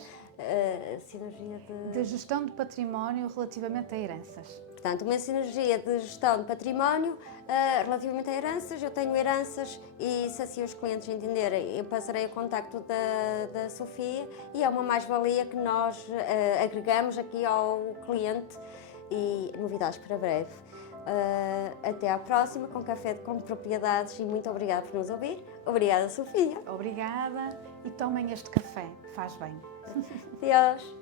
Sinergia de gestão de património relativamente a heranças. Portanto, uma sinergia de gestão de património relativamente a heranças. Eu tenho heranças e, se assim os clientes entenderem, eu passarei o contacto da Sofia, e é uma mais-valia que nós agregamos aqui ao cliente, e novidades para breve. Até à próxima com Café com Propriedades, e muito obrigada por nos ouvir. Obrigada, Sofia. Obrigada, e tomem este café, faz bem. Adeus.